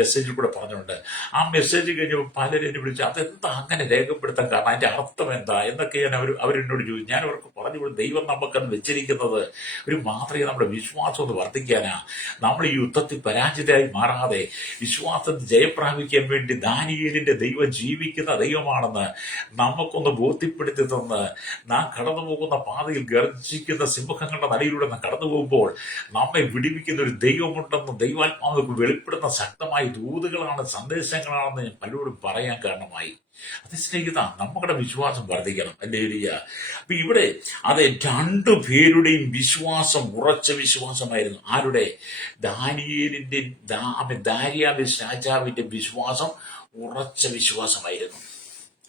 മെസ്സേജിൽ കൂടെ പറഞ്ഞിട്ടുണ്ട്. ആ മെസ്സേജ് കഴിഞ്ഞപ്പോൾ പലരും എന്നെ വിളിച്ചു, അതെന്താ അങ്ങനെ രേഖപ്പെടുത്താൻ കാരണം, അതിന്റെ അർത്ഥം എന്താ എന്നൊക്കെ ഞാൻ അവരെന്നോട് ചോദിച്ചു. ഞാൻ അവർക്ക് പറഞ്ഞു, ദൈവം നമുക്കത് വെച്ചിരിക്കുന്നത് ഒരു മാത്രമേ നമ്മുടെ വിശ്വാസം ഒന്ന് വർദ്ധിക്കാനാ. നമ്മൾ ഈ യുദ്ധത്തിൽ പരാജിതരായി മാറാതെ വിശ്വാസത്തിൽ ജയപ്രാപിക്കാൻ വേണ്ടി ദാനിയേലിന്റെ ദൈവം ജീവിക്കുന്ന ദൈവമാണെന്ന് നമുക്കൊന്ന് ബോധ്യപ്പെടുത്തി തന്ന്, നാം കടന്നു പോകുന്ന പാതയിൽ ഗർജിക്കുന്ന സിംഹങ്ങളുടെ നടുവിലൂടെ നാം കടന്നു പോകുമ്പോൾ നമ്മെ വിടിവിക്കുന്ന ഒരു ദൈവമുണ്ടെന്ന് ദൈവാത്മാവ് വെളിപ്പെടുന്ന ശക്തമായ ദൂതുകളാണ്, സന്ദേശങ്ങളാണെന്ന് ഞാൻ പലരോടും പറയാൻ കാരണമായി. അത് സ്നേഹിത, നമ്മുടെ വിശ്വാസം വർദ്ധിക്കണം. അല്ലേലിയ. അപ്പൊ ഇവിടെ അത് രണ്ടുപേരുടെയും വിശ്വാസം ഉറച്ച വിശ്വാസമായിരുന്നു. ആരുടെ? ദാനിയേലിന്റെ ദാരിയാവേശ് രാജാവിന്റെ വിശ്വാസം ഉറച്ച വിശ്വാസമായിരുന്നു.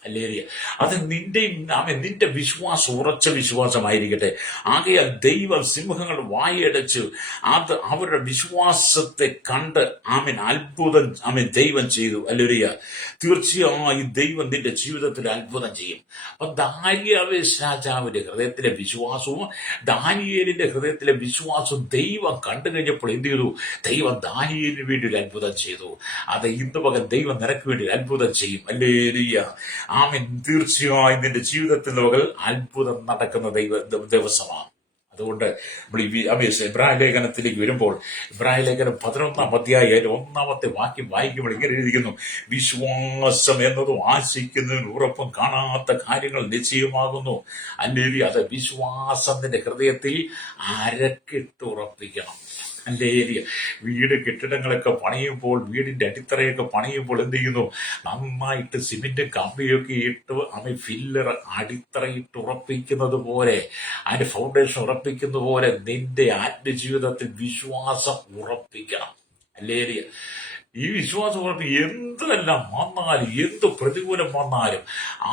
അല്ലേറിയ. അത് നിന്റെ വിശ്വാസം ഉറച്ച വിശ്വാസമായിരിക്കട്ടെ. ആകയാൽ ദൈവം സിംഹങ്ങൾ വായടച്ചു അത് അവരുടെ വിശ്വാസത്തെ കണ്ട് അത്ഭുതം ദൈവം ചെയ്തു. അല്ലേറിയ. തീർച്ചയായും ദൈവം നിന്റെ ജീവിതത്തിൽ അത്ഭുതം ചെയ്യും. അപ്പൊ ദാരിയാവേശ് രാജാവിന്റെ ഹൃദയത്തിലെ വിശ്വാസവും ദാനിയേലിന്റെ ഹൃദയത്തിലെ വിശ്വാസവും ദൈവം കണ്ടു കഴിഞ്ഞപ്പോൾ എന്ത് ചെയ്തു? ദൈവം ദാനിയേലിന് വേണ്ടി ഒരു അത്ഭുതം ചെയ്തു. അത് ഇന്ന് പകൽ ദൈവം നിനക്ക് വേണ്ടി അത്ഭുതം ചെയ്യും. അല്ലേറിയ. തീർച്ചയായും നിന്റെ ജീവിതത്തിൽ അത്ഭുതം നടക്കുന്ന ദിവസമാണ്. അതുകൊണ്ട് നമ്മൾ ഇബ്രാഹിം ലേഖനത്തിലേക്ക് വരുമ്പോൾ, ഇബ്രാഹിം ലേഖനം 11-ാം അധ്യായം 1-ാമത്തെ വാക്യം വായിക്കുമ്പോൾ ഇങ്ങനെ എഴുതിയിരിക്കുന്നു: വിശ്വാസം എന്നതും ആശിക്കുന്നതിന് ഉറപ്പും കാണാത്ത കാര്യങ്ങൾ നിശ്ചയമാകുന്നു. അല്ലെങ്കിൽ അത് വിശ്വാസം നിന്റെ ഹൃദയത്തിൽ അരക്കിട്ടുറപ്പിക്കണം. അല്ലേരിയ. കെട്ടിടങ്ങളൊക്കെ പണിയുമ്പോൾ, വീടിന്റെ അടിത്തറയൊക്കെ പണിയുമ്പോൾ എന്ത് ചെയ്യുന്നു? നന്നായിട്ട് സിമെന്റ് കമ്പിയൊക്കെ ഇട്ട് ഫില്ലർ അടിത്തറയിട്ട് ഉറപ്പിക്കുന്നത് പോലെ, അതിന്റെ ഫൗണ്ടേഷൻ ഉറപ്പിക്കുന്ന പോലെ നിന്റെ ആത്മജീവിതത്തിൽ വിശ്വാസം ഉറപ്പിക്കണം. അല്ലേരിയ. ഈ വിശ്വാസം ഉറപ്പ് എന്തെല്ലാം വന്നാലും, എന്ത് പ്രതികൂലം വന്നാലും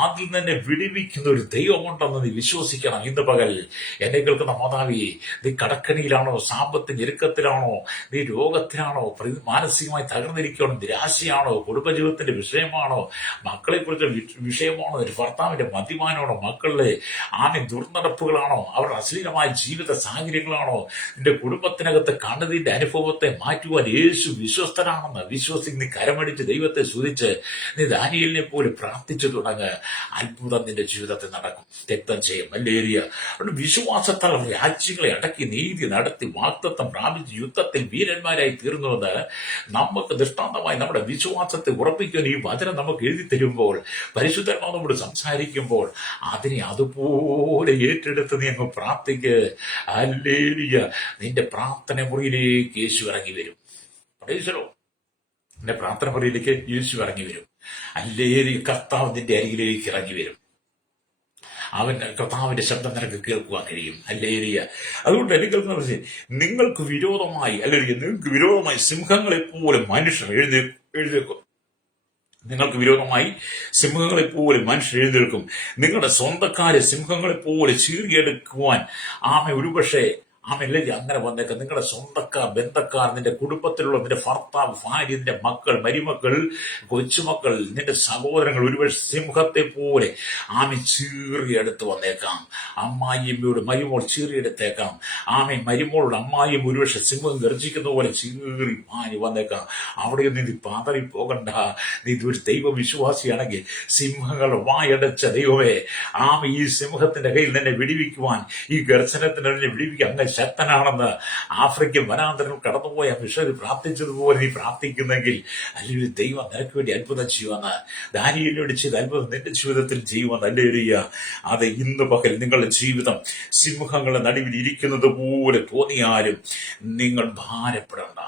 അതിൽ തന്നെ വിടിവിക്കുന്ന ഒരു ദൈവമുണ്ടെന്ന് നീ വിശ്വസിക്കണം. ഇന്ന് പകൽ എന്നെ കേൾക്കുന്ന മാതാവി, നീ കടക്കണിയിലാണോ? സാമ്പത്തിക ഞെരുക്കത്തിലാണോ? നീ രോഗത്തിലാണോ? മാനസികമായി തകർന്നിരിക്കണോ? നിരാശയാണോ? കുടുംബജീവിതത്തിന്റെ വിഷയമാണോ? മക്കളെ കുറിച്ച് വിഷയമാണോ? ഒരു ഭർത്താവിന്റെ മദ്യപാനാണോ? മക്കളുടെ ദുർനടപ്പുകളാണോ? അവരുടെ അശ്ലീലമായ ജീവിത സാഹചര്യങ്ങളാണോ? നിന്റെ കുടുംബത്തിനകത്ത് കണ്ടതിന്റെ അനുഭവത്തെ മാറ്റുവാൻ യേശു വിശ്വസ്തനാണെന്ന് വിശ്വസിച്ച് നീ കരമടിച്ച് ദൈവത്തെ സ്തുതിച്ച് നീ ദാനിയേലിനെ പോലെ പ്രാർത്ഥിച്ചു തുടങ്ങ്. അത്ഭുതം നിന്റെ ജീവിതത്തിൽ നടക്കും. രക്തം ചെയ്യും. ഹല്ലേലൂയ. അതുകൊണ്ട് വിശ്വാസത്താൽ രാജ്യങ്ങളെ അടക്കി നീതി നടത്തി വാഗ്ദത്തം പ്രാപിച്ച് യുദ്ധത്തിൽ വീരന്മാരായി തീർന്നുവെന്ന് നമുക്ക് ദൃഷ്ടാന്തമായി നമ്മുടെ വിശ്വാസത്തെ ഉറപ്പിക്കാൻ ഈ വചനം നമുക്ക് എഴുതി തരുമ്പോൾ, പരിശുദ്ധന്മാർ നമ്മോട് സംസാരിക്കുമ്പോൾ അതിനെ അതുപോലെ ഏറ്റെടുത്ത് നീ അങ്ങ് പ്രാർത്ഥിക്ക്. ഹല്ലേലൂയ. നിന്റെ പ്രാർത്ഥന മുറിയിലേക്ക് യേശു ഇറങ്ങി വരും. Price the Lord. നിന്റെ പ്രാർത്ഥന മുറിയിലേക്ക് യേശു ഇറങ്ങി വരും. ഹല്ലേലൂയ. കർത്താവ് നിന്റെ അരികിലേക്ക് ഇറങ്ങി വരും. കർത്താവിന്റെ ശബ്ദം നിനക്ക് കേൾക്കുവാൻ കഴിയും. ഹല്ലേലൂയ. അതുകൊണ്ട് എനിക്ക് നിങ്ങൾക്ക് വിരോധമായി നിങ്ങൾക്ക് വിരോധമായി സിംഹങ്ങളെ പോലെ മനുഷ്യർ എഴുന്നേൽക്കും. നിങ്ങൾക്ക് വിരോധമായി സിംഹങ്ങളെ പോലെ മനുഷ്യർ എഴുന്നേൽക്കും. നിങ്ങളുടെ സ്വന്തക്കാരെ സിംഹങ്ങളെ പോലെ ചീറിയെടുക്കുവാൻ ഒരുപക്ഷെ അല്ലെങ്കിൽ അങ്ങനെ വന്നേക്കാം. നിങ്ങളുടെ സ്വന്തക്കാർ, ബന്ധക്കാർ, നിന്റെ കുടുംബത്തിലുള്ള നിന്റെ ഭർത്താവ്, ഭാര്യ, നിന്റെ മക്കൾ, മരുമക്കൾ, കൊച്ചുമക്കൾ, നിന്റെ സഹോദരങ്ങൾ ഒരുപക്ഷെ സിംഹത്തെ പോലെ ചീറിയെടുത്ത് വന്നേക്കാം. അമ്മായിയമ്മയോട് മരുമോൾ ചീറിയെടുത്തേക്കാം. മരുമോളോട് അമ്മായിയും ഒരുപക്ഷെ സിംഹം ഗർജിക്കുന്ന പോലെ ചീറി വന്നേക്കാം. അവിടെയൊന്നും നീ പാതറി പോകണ്ട. നീ ഒരു ദൈവവിശ്വാസിയാണെങ്കിൽ സിംഹങ്ങൾ വായടച്ച ദൈവമേ, ഈ സിംഹത്തിന്റെ കയ്യിൽ നിന്നെ വിടിവിക്കുവാൻ, ഈ ഗർജനത്തിന് നിന്നെ വിടിവിക്കാൻ അങ്ങ് ശക്തനാണെന്ന് ആഫ്രിക്കൻ വനാന്തരങ്ങൾ കടന്നുപോയ മിഷണറി പ്രാർത്ഥിച്ചതുപോലെ നീ പ്രാർത്ഥിക്കുന്നെങ്കിൽ അല്ലെങ്കിൽ ദൈവം നിനക്ക് വേണ്ടി അത്ഭുതം ചെയ്യുമെന്ന്, ദാനിയേലിനോട് ചെയ്ത അത്ഭുതം നിന്റെ ജീവിതത്തിൽ ചെയ്യുമെന്ന്. ഹല്ലേലൂയ. അത് ഇന്ന് പകൽ നിങ്ങളുടെ ജീവിതം സിംഹങ്ങളുടെ നടുവിൽ ഇരിക്കുന്നത് പോലെ തോന്നിയാലും നിങ്ങൾ ഭാരപ്പെടേണ്ട.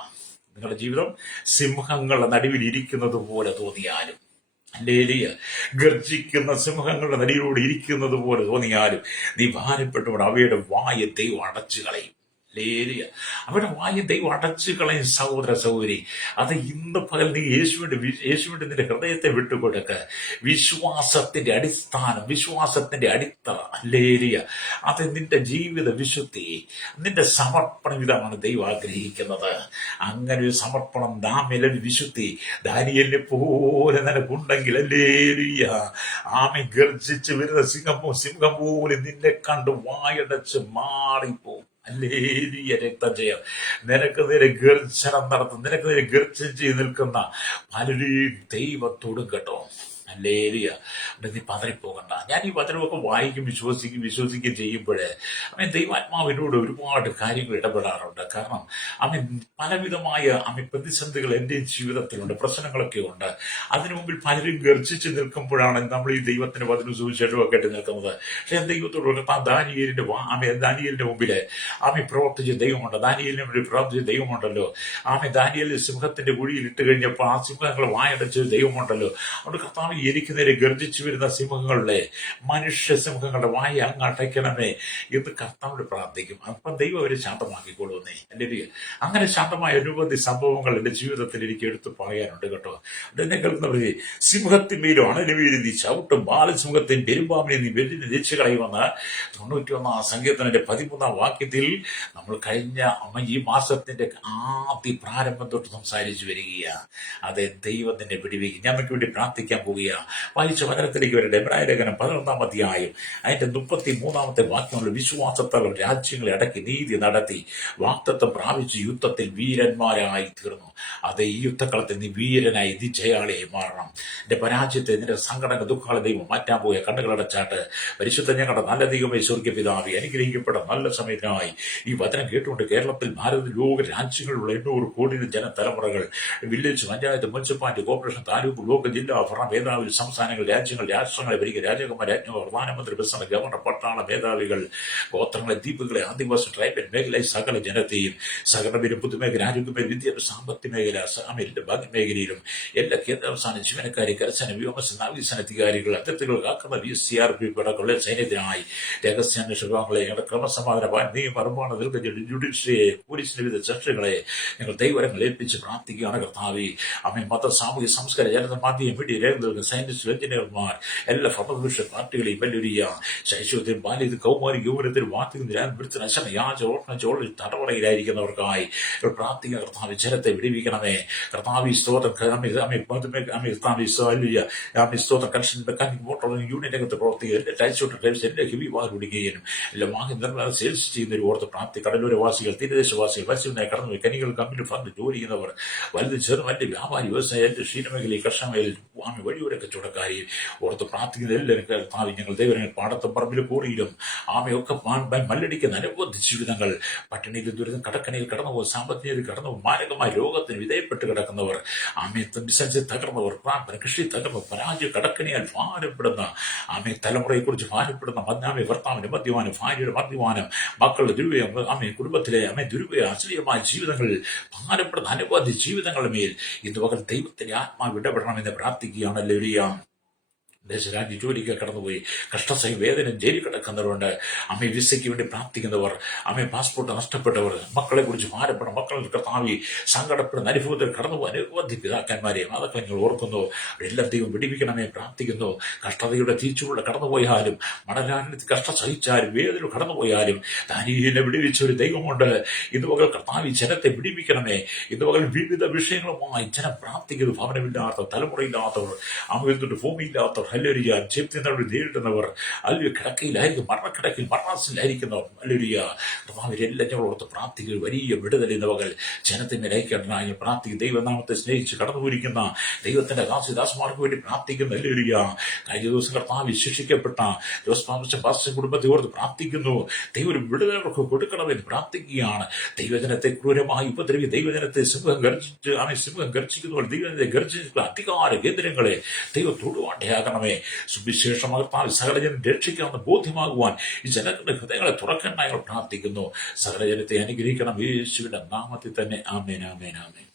നിങ്ങളുടെ ജീവിതം സിംഹങ്ങളുടെ നടുവിൽ ഇരിക്കുന്നത് പോലെ തോന്നിയാലും, ഹല്ലേലൂയ, ഗർജിക്കുന്ന സിംഹങ്ങളുടെ നടിയോട് ഇരിക്കുന്നത് പോലെ തോന്നിയാലും നീ ഭാരപ്പെട്ടുകൊണ്ട് അവയുടെ വായ ദൈവം അടച്ചു കളയും. ഹല്ലേലൂയ. അവരുടെ വായ ദൈവം അടച്ചു കളയും. സഹോദര സഹോദരി, അത് ഇന്ന് പകൽ നീ യേശുവിന്റെ നിന്റെ ഹൃദയത്തെ വിട്ടുകൊടുക്ക. വിശ്വാസത്തിന്റെ അടിസ്ഥാനം, വിശ്വാസത്തിന്റെ അടിത്തറ, ഹല്ലേലൂയ, അത് നിന്റെ ജീവിത വിശുദ്ധി, നിന്റെ സമർപ്പണം ഇതാണ് ദൈവം ആഗ്രഹിക്കുന്നത്. അങ്ങനെ ഒരു സമർപ്പണം, നാം വിശുദ്ധി ദാനിയേലിനെ പോലെ നിനക്കുണ്ടെങ്കിൽ, ഹല്ലേലൂയ, ഗർജിച്ച് വരുന്ന സിംഹം പോലെ നിന്നെ കണ്ട് വായടച്ച് മാറിപ്പോവും. ഹല്ലേലൂയ. രക്തജയം. നിനക്ക് നേരെ ഗർജനം നടത്തും, നിനക്ക് നേരെ ഗർജിച്ച് നിൽക്കുന്ന പലരെയും ദൈവത്തോടും കേട്ടോ. ഹല്ലേലൂയ. നീ പതറിപ്പോകണ്ട. ഞാൻ ഈ വചനമൊക്കെ വായിക്കും, വിശ്വസിക്കുകയും ചെയ്യുമ്പോഴേ ദൈവാത്മാവിനോട് ഒരുപാട് കാര്യങ്ങൾ ഇടപെടാറുണ്ട്. കാരണം പലവിധമായ പ്രതിസന്ധികൾ എൻ്റെ ജീവിതത്തിലുണ്ട്, പ്രശ്നങ്ങളൊക്കെ ഉണ്ട്. അതിനു മുമ്പിൽ പലരും ഗർജിച്ച് നിൽക്കുമ്പോഴാണ് നമ്മൾ ഈ ദൈവത്തിന്റെ വചന സുവിശേഷമൊക്കെ ആയിട്ട് നിൽക്കുന്നത്. പക്ഷെ ദൈവത്തോട് ദാനിയേലിന്റെ മുമ്പിൽ പ്രവർത്തിച്ച ദൈവമുണ്ട്. ദാനിയേലിന് വേണ്ടി പ്രവർത്തിച്ച ദൈവമുണ്ടല്ലോ. ദാനിയേൽ സിംഹത്തിന്റെ കുഴിയിൽ ഇട്ട് കഴിഞ്ഞപ്പോൾ ആ സിംഹങ്ങൾ വായടച്ച ദൈവമുണ്ടല്ലോ. അതുകൊണ്ട് കർത്താവ് എനിക്ക് നേരെ ഗർജിച്ചു വരുന്ന സിംഹങ്ങളുടെ, മനുഷ്യ സിംഹങ്ങളുടെ വായ അങ്ങ് അടയ്ക്കണമേ എന്ന് കർത്താവിനോട് പ്രാർത്ഥിക്കും. അപ്പം ദൈവം അവരെ ശാന്തമാക്കിക്കൊള്ളുന്നേ. അല്ലെങ്കിൽ അങ്ങനെ ശാന്തമായ അനുബന്ധി സംഭവങ്ങൾ എൻ്റെ ജീവിതത്തിൽ എനിക്ക് എടുത്തു പറയാനുണ്ട് കേട്ടോ. എന്നെ കേൾക്കുന്നവരെ, സിംഹത്തിന്മേലും അണലിമേലും നീ ചവിട്ടും, ബാലസിംഹത്തിൻ പെരുമ്പാമ്പിനെ നീ വെല്ലിനെ രക്ഷിച്ചു കളയുമെന്ന് 91 സങ്കീർത്തനത്തിന്റെ 13 വാക്യത്തിൽ നമ്മൾ കഴിഞ്ഞ ഈ മാസത്തിന്റെ ആദ്യ പ്രാരംഭം തൊട്ട് സംസാരിച്ചു വരികയാണ്. അതെ, ദൈവത്തിന്റെ പിടിവെക്കും. ഞങ്ങൾക്ക് വേണ്ടി പ്രാർത്ഥിക്കാൻ പോവുകയാണ്. വായിച്ച വചനത്തിലേക്ക് വരട്ടെ. എബ്രായ ലേഖനം 11 അധ്യായം അതിന്റെ 33 വാക്യമുള്ള വിശ്വാസത്താൽ രാജ്യങ്ങളെ അടക്കി നീതി നടത്തി വാഗ്ദത്തം പ്രാപിച്ച് യുദ്ധത്തിൽ വീരന്മാരായി തീർന്നു. അതെ, ഈ യുദ്ധക്കളത്തിൽ നീ വീരനായി, നീ ജയാളിയായി മാറണം. എന്റെ പരാജയത്തെ, നിന്റെ സങ്കടങ്ങൾ, ദുഃഖങ്ങളെ ദൈവം മാറ്റാൻ പോയ കണ്ണുകളടച്ചാട്ട് പരിശുദ്ധ ഞങ്ങളുടെ നല്ല ദൈവമേ, സ്വർഗ്ഗ പിതാവേ, അനുഗ്രഹിക്കപ്പെട്ട നല്ല സമയത്തിനായി ഈ വചനം കേട്ടുകൊണ്ട് കേരളത്തിൽ, ഭാരത, ലോക രാജ്യങ്ങളിലുള്ള 800 കോടി ജനതലമുറകൾ, village, panchayat, municipality, corporation, taluk, block, ജില്ലാ, ഭരണ മേധാവി, സംസ്ഥാനങ്ങൾ, രാജ്യങ്ങൾ, രാഷ്ട്രങ്ങളെ ഭരിക്കുക രാജകുമാർ, രാജ്ഞിമാർ, പ്രധാനമന്ത്രി, പ്രസിഡന്റ്, ഗവർണർ, പട്ടാള മേധാവികൾ, ഗോത്രങ്ങളെ, ദ്വീപുകളെ, ആദിവാസി, ട്രൈബൽ മേഖല, സകല ജനത്തെയും, സകലവരും പൊതുമേഖല, ആരോഗ്യമേഖല, വിദ്യാഭ്യാസ, സാമ്പത്തിക മേഖല, ഭാഗ്യമേഖലയിലും എല്ലാ കേന്ദ്ര സംസ്ഥാന ജീവനക്കാരെ, കരസേന, വ്യോമസേന, നാവികസേന അധികാരികൾ, അതിർത്തികൾ കാക്കുന്ന CRP പടകളുടെ സൈന്യത്തിനായി രഹസ്യാന്വേഷണ വിഭാഗങ്ങളെ, ക്രമസമാധാന നിയമ ജുഡീഷ്യറിയെ, പോലീസിന്റെ വിവിധ സെക്ഷനുകളെ ഞങ്ങൾ ദൈവരങ്ങൾ ഏൽപ്പിച്ച് പ്രാർത്ഥിക്കുകയാണ്. കർത്താവേ, മത, സാമൂഹ്യ, സംസ്കാര, ജനത, മാധ്യമ, മീഡിയ രംഗങ്ങൾക്ക് ഡോക്ടർമാർ, സയന്റിസ്റ്റ്, എഞ്ചിനീയർമാർ, എല്ലാ ഭരണപക്ഷ പാർട്ടികളെയും വലിയ ശൈശവത്തിൽ, ബാല്യത്തിൽ, കൗമാരി, യൗവനത്തിൽ, തലമുറയിലായിരിക്കുന്നവർക്കായി പ്രാർത്ഥിക്കുന്ന കർത്താവ് ജനത്തെ വിടിവിക്കണമേ. കർത്താവ് സ്തോത്രം കൺഷൻ മെക്കാനിക് മോട്ടോർ യൂണിയൻ രംഗത്ത് പ്രവർത്തിക്കുക, എല്ലാ ടൈച്ചോട്ട് ഡ്രൈവ്സ്, എല്ലാ ഹെവി വാഹനം ഓടിക്കുകയും എല്ലാ വാഹന നിർമ്മാണ സെയിൽസ് ചെയ്യുന്നവർ ഓർത്ത് പ്രാപ്തി, കടലോരവാസികൾ, തീരദേശവാസികൾ, മത്സ്യത്തിനായി കടന്നു കനികൾ കമ്പനി ഫണ്ട് ജോലി ചെയ്യുന്നവർ, വലുത് ചെറു വലിയ വ്യാപാരി, വ്യവസായ, ക്ഷീരമേഖലയിൽ, കർഷകമേഖലയിൽ, വഴിയോര കച്ചവടക്കാരി ഓർത്ത് പ്രാർത്ഥിക്കുന്ന എല്ലാവരും കർത്താവ് ഞങ്ങൾ ദൈവങ്ങൾ പാടത്തും പറമ്പിലും കൂടിയിലും ആമയൊക്കെ മല്ലടിക്കുന്ന അനുബന്ധ ജീവിതങ്ങൾ, പട്ടിണിയിൽ ദുരിതം കടക്കണിയിൽ കടന്നുപോകും, സാമ്പത്തിക കടന്നു മാരകമായ രോഗത്തിന് വിധേയപ്പെട്ട് കിടക്കുന്നവർ, ബിസിനസ് തകർന്നവർ, കൃഷി തകർന്ന് പരാജയ കടക്കണിയാൽ ഭാരപ്പെടുന്ന തലമുറയെക്കുറിച്ച് ഭാരപ്പെടുന്ന ഭർത്താവിന്റെ മദ്യപാനം, ഭാര്യയുടെ മദ്യപാനം, മക്കളുടെ ദുരുപയോഗം, കുടുംബത്തിലെ ദുരുപയോഗ അശ്ലീലമായ ജീവിതങ്ങളിൽ ഭാരപ്പെടുന്ന അനുബന്ധ ജീവിതങ്ങളുടെ മേൽ ഇന്ന് പകൽ ദൈവത്തിന്റെ ആത്മാവ് ഇടപെടണമെന്ന് പ്രാർത്ഥിക്കുകയാണല്ലോ. ദേശരാജ്യ ജോലിക്ക് കടന്നുപോയി കഷ്ടസഹി വേദന ജയിലിൽ കിടക്കുന്നവരുണ്ട്. വിസയ്ക്ക് വേണ്ടി പ്രാർത്ഥിക്കുന്നവർ, പാസ്പോർട്ട് നഷ്ടപ്പെട്ടവർ, മക്കളെ കുറിച്ച് ഭാരപ്പെടണം, മക്കളുടെ കർത്താവി സങ്കടപ്പെടുന്ന അനുഭവത്തിൽ കടന്നുപോയി അനുബന്ധി പിതാക്കന്മാരെ അതൊക്കെ നിങ്ങൾ ഓർക്കുന്നു. എല്ലാം ദൈവം വിടിവിക്കണമേ പ്രാർത്ഥിക്കുന്നു. കഷ്ടതയുടെ തീച്ചുകൂടെ കടന്നുപോയാലും, മണലാനത്തിൽ കഷ്ടം സഹിച്ചാലും, വേദന കടന്നുപോയാലും ദാനിയേലിനെ വിടിവിച്ച ഒരു ദൈവമുണ്ട്. ഇന്ന് പകൽ കർത്താവി ജനത്തെ വിടിവിക്കണമേ. ഇന്ന് പകൽ വിവിധ വിഷയങ്ങളുമായി ജനം പ്രാർത്ഥിക്കുന്നു. ഭവനമില്ലാത്ത, തലമുറയില്ലാത്തവർ, ഭൂമിയില്ലാത്തവർ, ഹല്ലേലൂയ, ജീവിതത്തിൽ നേരിടുന്നവർ, അല്ലെങ്കിൽ കിടക്കയിലായിരിക്കും, മരണക്കിടക്കയിൽ മരണാസിലായിരിക്കുന്നവർ, ഹല്ലേലൂയ, കർത്താവിനെല്ലാം ഞങ്ങൾ ഓർത്ത് പ്രാർത്ഥിക്കുക. വലിയ വിടുതൽ ഇന്ന് പകൽ ജനത്തിന്മേൽ അയക്കണമെന്ന് പ്രാർത്ഥിക്കും. ദൈവനാമത്തെ സ്നേഹിച്ച് കടന്നുപോയിരിക്കുന്ന ദൈവത്തിന്റെ ദാസന്മാർക്ക് വേണ്ടി പ്രാർത്ഥിക്കുന്നു. ഹല്ലേലൂയ. കഴിഞ്ഞ ദിവസം കർത്താവ് ശിക്ഷിക്കപ്പെട്ട ജോസ് കുടുംബത്തെ ഓർത്ത് പ്രാർത്ഥിക്കുന്നു. ദൈവം വിടുതലവർക്ക് കൊടുക്കണമെന്ന് പ്രാർത്ഥിക്കുകയാണ്. ദൈവജനത്തെ ക്രൂരമായി ഉപദ്രവി, ദൈവജനത്തെ സിംഹം ഗർജിക്കുന്നവർ, ദൈവജനത്തെ ഗർജിക്കുന്ന അധികാര കേന്ദ്രങ്ങളെ ദൈവം തൊടുവാണ്ടയാകണം. സുവിശേഷമാകത്താൽ സകലജനം രക്ഷിക്കാമെന്ന് ബോധ്യമാകുവാൻ ഈ ജനങ്ങളുടെ ഹൃദയങ്ങളെ തുറക്കേണ്ട ഞങ്ങൾ പ്രാർത്ഥിക്കുന്നു. സകലജനത്തെ അനുഗ്രഹിക്കണം യേശുവിന്റെ നാമത്തിൽ തന്നെ. ആമേൻ, ആമേൻ, ആമേൻ.